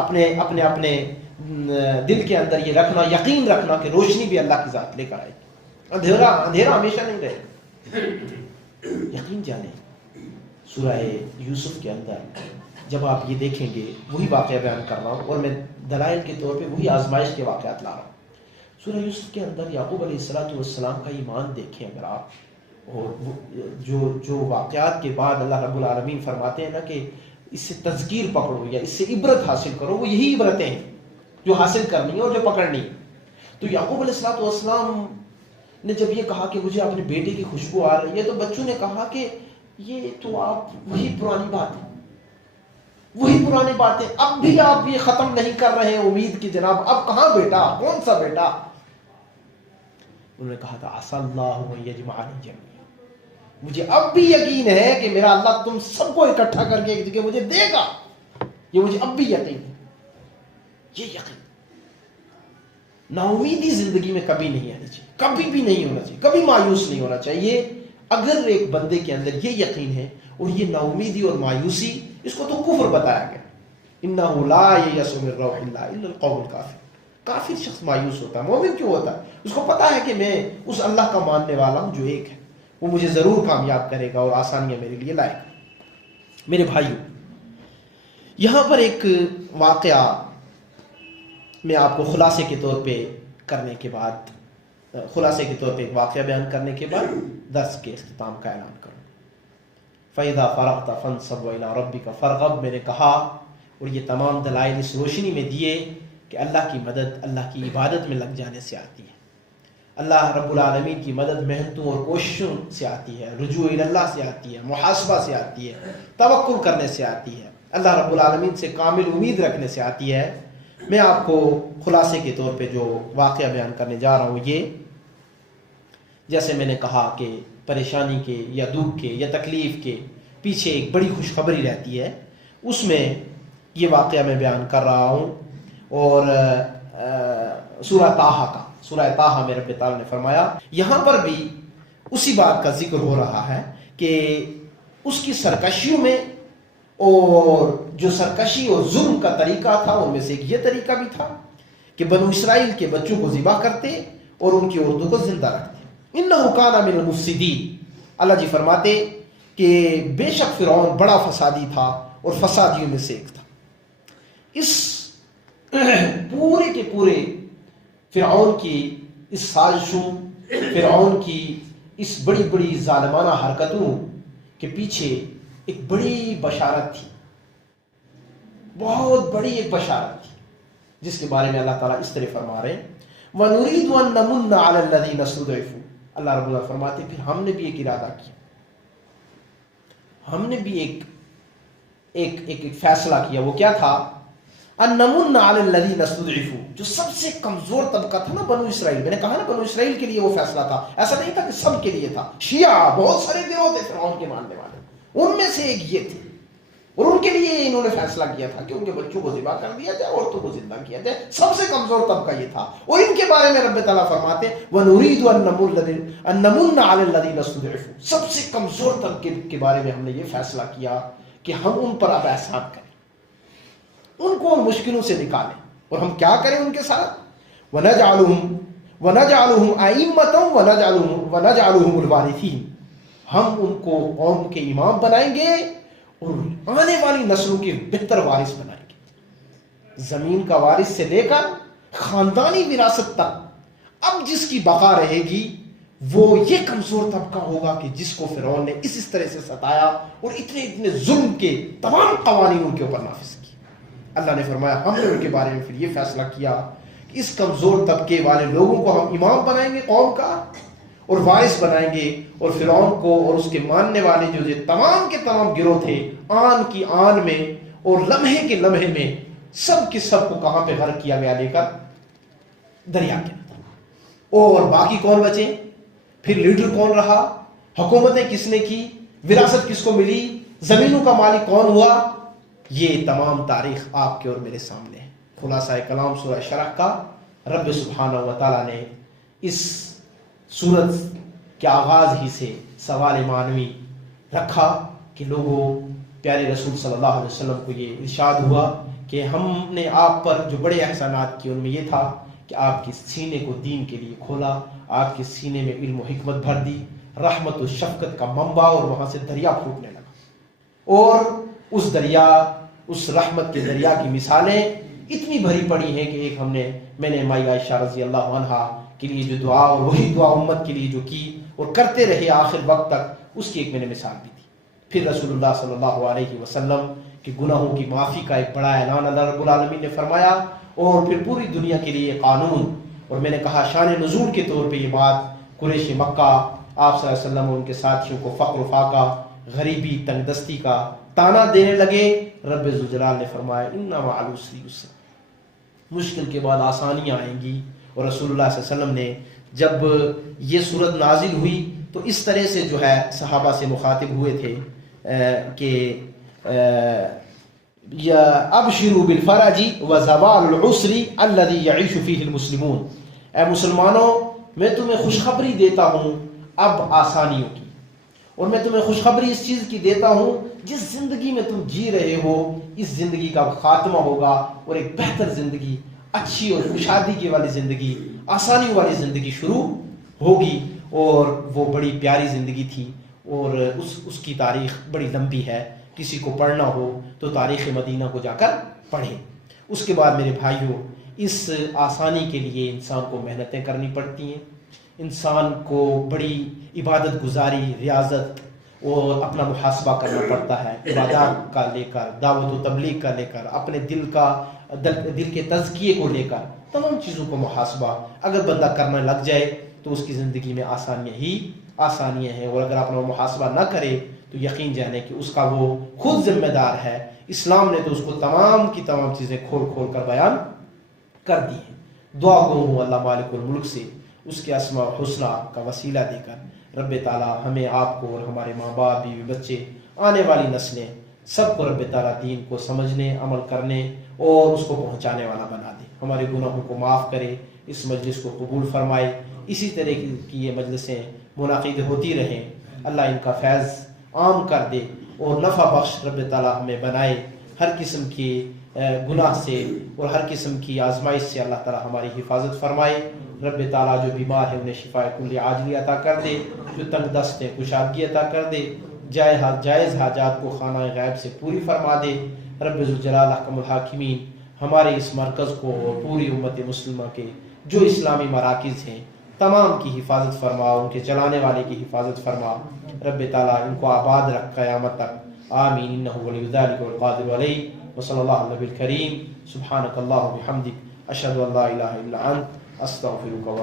اپنے اپنے اپنے دل کے اندر یہ رکھنا، یقین رکھنا کہ روشنی بھی اللہ کی ذات لے کر آئے گی، اندھیرا ہمیشہ نہیں رہے، یقین جانیں۔ سورہ یوسف کے اندر جب آپ یہ دیکھیں گے، وہی واقعہ بیان کر رہا ہوں اور میں دلائل کے طور پہ وہی آزمائش کے واقعات لا رہا ہوں۔ سورہ یوسف کے اندر یعقوب علیہ السلام کا ایمان دیکھیں اگر آپ، اور جو واقعات کے بعد اللہ رب العالمین فرماتے ہیں نا کہ اس سے تذکیر پکڑو یا اس سے عبرت حاصل کرو، وہ یہی عبرتیں ہیں جو حاصل کرنی ہے اور جو پکڑنی ہے۔ تو یعقوب علیہ السلام نے جب یہ کہا کہ مجھے اپنے بیٹے کی خوشبو آ رہی ہے، تو بچوں نے کہا کہ یہ تو آپ وہی پرانی بات ہے، وہی پرانی باتیں، اب بھی آپ یہ ختم نہیں کر رہے ہیں امید کی جناب، اب کہاں بیٹا، کون سا بیٹا؟ انہوں نے کہا تھا عسى الله ان يجمعني جميعا، مجھے اب بھی یقین ہے کہ میرا اللہ تم سب کو اکٹھا کر کے ایک جگہ مجھے دے گا، یہ مجھے اب بھی یقین ہے، یہ یقین۔ نا امیدی زندگی میں کبھی نہیں آنی چاہیے، کبھی بھی نہیں ہونا چاہیے، کبھی مایوس نہیں ہونا چاہیے۔ اگر ایک بندے کے اندر یہ یقین ہے اور یہ نا امیدی اور مایوسی، اس کو تو کفر بتایا گیا، انہ لا یئس من روح اللہ الا القوم الکافرون۔ کافر شخص مایوس ہوتا ہے، مومن کیوں ہوتا ہے؟ اس کو پتا ہے کہ میں اس اللہ کا ماننے والا ہوں جو ایک ہے، وہ مجھے ضرور کامیاب کرے گا اور آسانیاں میرے لیے لائے گا۔ میرے بھائیوں، یہاں پر ایک واقعہ میں آپ کو خلاصے کے طور پہ کرنے کے بعد، خلاصے کے طور پہ ایک واقعہ بیان کرنے کے بعد درس کے اختتام کا اعلان کروں۔ فَإِذَا فَرَغْتَ فَانْصَبْ وَإِلَىٰ رَبِّكَ فَارْغَب، میں نے کہا اور یہ تمام دلائل اس روشنی میں دیے کہ اللہ کی مدد اللہ کی عبادت میں لگ جانے سے آتی ہے، اللہ رب العالمین کی مدد محنتوں اور کوششوں سے آتی ہے، رجوع اللہ سے آتی ہے، محاسبہ سے آتی ہے، توکل کرنے سے آتی ہے، اللہ رب العالمین سے کامل امید رکھنے سے آتی ہے۔ میں آپ کو خلاصے کے طور پہ جو واقعہ بیان کرنے جا رہا ہوں، یہ جیسے میں نے کہا کہ پریشانی کے یا دکھ کے یا تکلیف کے پیچھے ایک بڑی خوشخبری رہتی ہے، اس میں یہ واقعہ میں بیان کر رہا ہوں۔ اور سورہ طٰہٰ میں رب تعالیٰ نے فرمایا، یہاں پر بھی اسی بات کا ذکر ہو رہا ہے کہ اس کی سرکشیوں میں، اور جو سرکشی اور ظلم کا طریقہ تھا ان میں سے ایک یہ طریقہ بھی تھا کہ بنو اسرائیل کے بچوں کو ذبح کرتے اور ان کی عورتوں کو زندہ رکھتے۔ اِنَّهُ كَانَ مِنَ الْمُفْسِدِينَ، اللہ جی فرماتے کہ بے شک فرعون بڑا فسادی تھا اور فسادیوں میں سے ایک تھا۔ اس پورے کے پورے فرعون کی اس سازشوں، فرعون کی اس بڑی بڑی ظالمانہ حرکتوں کے پیچھے ایک بڑی بشارت تھی، بہت بڑی ایک بشارت تھی، جس کے بارے میں اللہ تعالیٰ اس طرح فرما رہے ہیں، وَنُرِيدُ أَن نَّمُنَّ عَلَى الَّذِينَ اسْتُضْعِفُوا۔ اللہ رب اللہ فرماتے پھر ہم نے بھی ایک ارادہ کیا، ہم نے بھی ایک فیصلہ کیا۔ وہ کیا تھا؟ أَن نَّمُنَّ عَلَى الَّذِينَ اسْتُضْعِفُوا، جو سب سے کمزور طبقہ تھا نا بنو اسرائیل، میں نے کہا نا بنو اسرائیل کے لیے وہ فیصلہ تھا، ایسا نہیں تھا کہ سب کے لیے تھا۔ شیعہ بہت سارے گروہ تھے فرعون کے ماننے والے، ان میں سے ایک یہ تھے، اور ان کے لیے انہوں نے فیصلہ کیا تھا کہ ان کے بچوں کو ذبح کر دیا جائے، عورتوں کو زندہ کیا جائے، سب سے کمزور طبقہ یہ تھا۔ اور ان کے بارے میں رب تعالیٰ فرماتے وَنُرِيدُ أَن نَّمُنَّ عَلَى الَّذِينَ اسْتُضْعِفُوا، سب سے کمزور طبقے کے بارے میں ہم نے یہ فیصلہ کیا کہ ہم ان پر اب احسان کریں، ان کو مشکلوں سے نکالیں، اور ہم کیا کریں ان کے ساتھ؟ وَنَجْعَلُهُمْ أَئِمَّةً وَنَجْعَلُهُمُ الْوَارِثِينَ، ہم ان کو قوم کے امام بنائیں گے اور آنے والی نسلوں کے بہتر وارث بنائیں گے۔ زمین کا وارث سے لے کر خاندانی وراثت تک اب جس کی بقا رہے گی وہ یہ کمزور طبقہ ہوگا کہ جس کو فرعون نے اس طرح سے ستایا اور اتنے ظلم کے تمام قوانین ان کے اوپر نافذ کی۔ اللہ نے فرمایا ہم نے ان کے بارے میں پھر یہ فیصلہ کیا کہ اس کمزور طبقے والے لوگوں کو ہم امام بنائیں گے قوم کا اور وارث بنائیں گے، اور فرعون کو اور اس کے ماننے والے جو تمام کے تمام گروہ تھے، آن کی آن میں اور لمحے کے لمحے میں سب کے سب کو کہاں پہ غرق کیا گیا؟ لے کر دریا کے اندر۔ اور باقی کون بچے؟ پھر لیڈر کون رہا؟ حکومتیں کس نے کی؟ وراثت کس کو ملی؟ زمینوں کا مالک کون ہوا؟ یہ تمام تاریخ آپ کے اور میرے سامنے ہے۔ خلاصہ کلام سورہ شرح کا رب سبحانہ و تعالیٰ نے اس سورت کے آغاز ہی سے سوال معنوی رکھا کہ لوگوں پیارے رسول صلی اللہ علیہ وسلم کو یہ ارشاد ہوا کہ ہم نے آپ پر جو بڑے احسانات کیے ان میں یہ تھا کہ آپ کے سینے کو دین کے لیے کھولا، آپ کے سینے میں علم و حکمت بھر دی، رحمت و شفقت کا منبع، اور وہاں سے دریا پھوٹنے لگا، اور اس دریا، اس رحمت کے دریا کی مثالیں اتنی بھری پڑی ہیں کہ ایک میں نے مائی عائشہ رضی اللہ عنہا کے لیے جو دعا، اور وہی دعا امت کے لیے جو کی اور کرتے رہے آخر وقت تک، اس کی ایک میں نے مثال بھی دی۔ پھر رسول اللہ صلی اللہ علیہ وسلم کے گناہوں کی معافی کا ایک بڑا اعلان اللہ رب العالمین نے فرمایا، اور پھر پوری دنیا کے لیے قانون، اور میں نے کہا شان نزول کے طور پہ یہ بات، قریش مکہ آپ صلی اللہ علیہ وسلم اور ان کے ساتھیوں کو فقر و فاقہ، غریبی، تنگ دستی کا تانا دینے لگے، رب ذوالجلال نے فرمایا ان مع العسر یسرا، مشکل کے بعد آسانیاں آئیں گی۔ اور رسول اللہ صلی اللہ علیہ وسلم نے جب یہ صورت نازل ہوئی تو اس طرح سے جو ہے صحابہ سے مخاطب ہوئے تھے کہ یا ابشروا بالفرج وزوال العسر الذي يعيش فيه المسلمون، اے مسلمانوں میں تمہیں خوشخبری دیتا ہوں اب آسانیوں کی، اور میں تمہیں خوشخبری اس چیز کی دیتا ہوں جس زندگی میں تم جی رہے ہو اس زندگی کا خاتمہ ہوگا، اور ایک بہتر زندگی، اچھی اور خوشحالی والی زندگی، آسانیوں والی زندگی شروع ہوگی، اور وہ بڑی پیاری زندگی تھی، اور اس کی تاریخ بڑی لمبی ہے، کسی کو پڑھنا ہو تو تاریخ مدینہ کو جا کر پڑھیں۔ اس کے بعد میرے بھائیوں، اس آسانی کے لیے انسان کو محنتیں کرنی پڑتی ہیں، انسان کو بڑی عبادت گزاری، ریاضت اور اپنا محاسبہ کرنا پڑتا ہے، عبادات کا لے کر، دعوت و تبلیغ کا لے کر، اپنے دل کے تزکیے کو لے کر، تمام چیزوں کو محاسبہ اگر بندہ کرنے لگ جائے تو اس کی زندگی میں آسانیاں ہی آسانیاں ہیں، اور اگر اپنا محاسبہ نہ کرے تو یقین جانے کہ اس کا وہ خود ذمہ دار ہے۔ اسلام نے تو اس کو تمام کی تمام چیزیں کھول کھول کر بیان کر دی ہیں۔ دعا گو ہوں اللہ مالک الملک سے اس کے اسماء الحسنی کا وسیلہ دے کر رب تعالی ہمیں، آپ کو، اور ہمارے ماں باپ، بیوی بچے، آنے والی نسلیں، سب کو رب تعالی دین کو سمجھنے، عمل کرنے اور اس کو پہنچانے والا بنا دے، ہمارے گناہوں کو معاف کرے، اس مجلس کو قبول فرمائے، اسی طرح کی یہ مجلسیں منعقد ہوتی رہیں، اللہ ان کا فیض عام کر دے اور نفع بخش رب تعالی ہمیں بنائے، ہر قسم کی گناہ سے اور ہر قسم کی آزمائش سے اللہ تعالی ہماری حفاظت فرمائے۔ رب تعالی جو بیمار ہے انہیں شفاء کل عاجلی عطا کر دے، جو تنگ دست ہے کشادگی عطا کر دے، جائز حاجات کو خانہ غیب سے پوری فرما دے۔ رب ذوالجلال احکم الحاکمین ہمارے اس مرکز کو اور پوری امت مسلمہ کے جو اسلامی مراکز ہیں تمام کی حفاظت فرما، ان کے چلانے والے کی حفاظت فرما، رب تعالیٰ ان کو آباد رکھ قیامت تک، آمین انہ ولی ذلک والقادر علیہ، وصلی اللہ علیہ النبی الکریم، سبحانک اللہ وبحمدک، اشہد ان لا الہ الا انت، استغفرک۔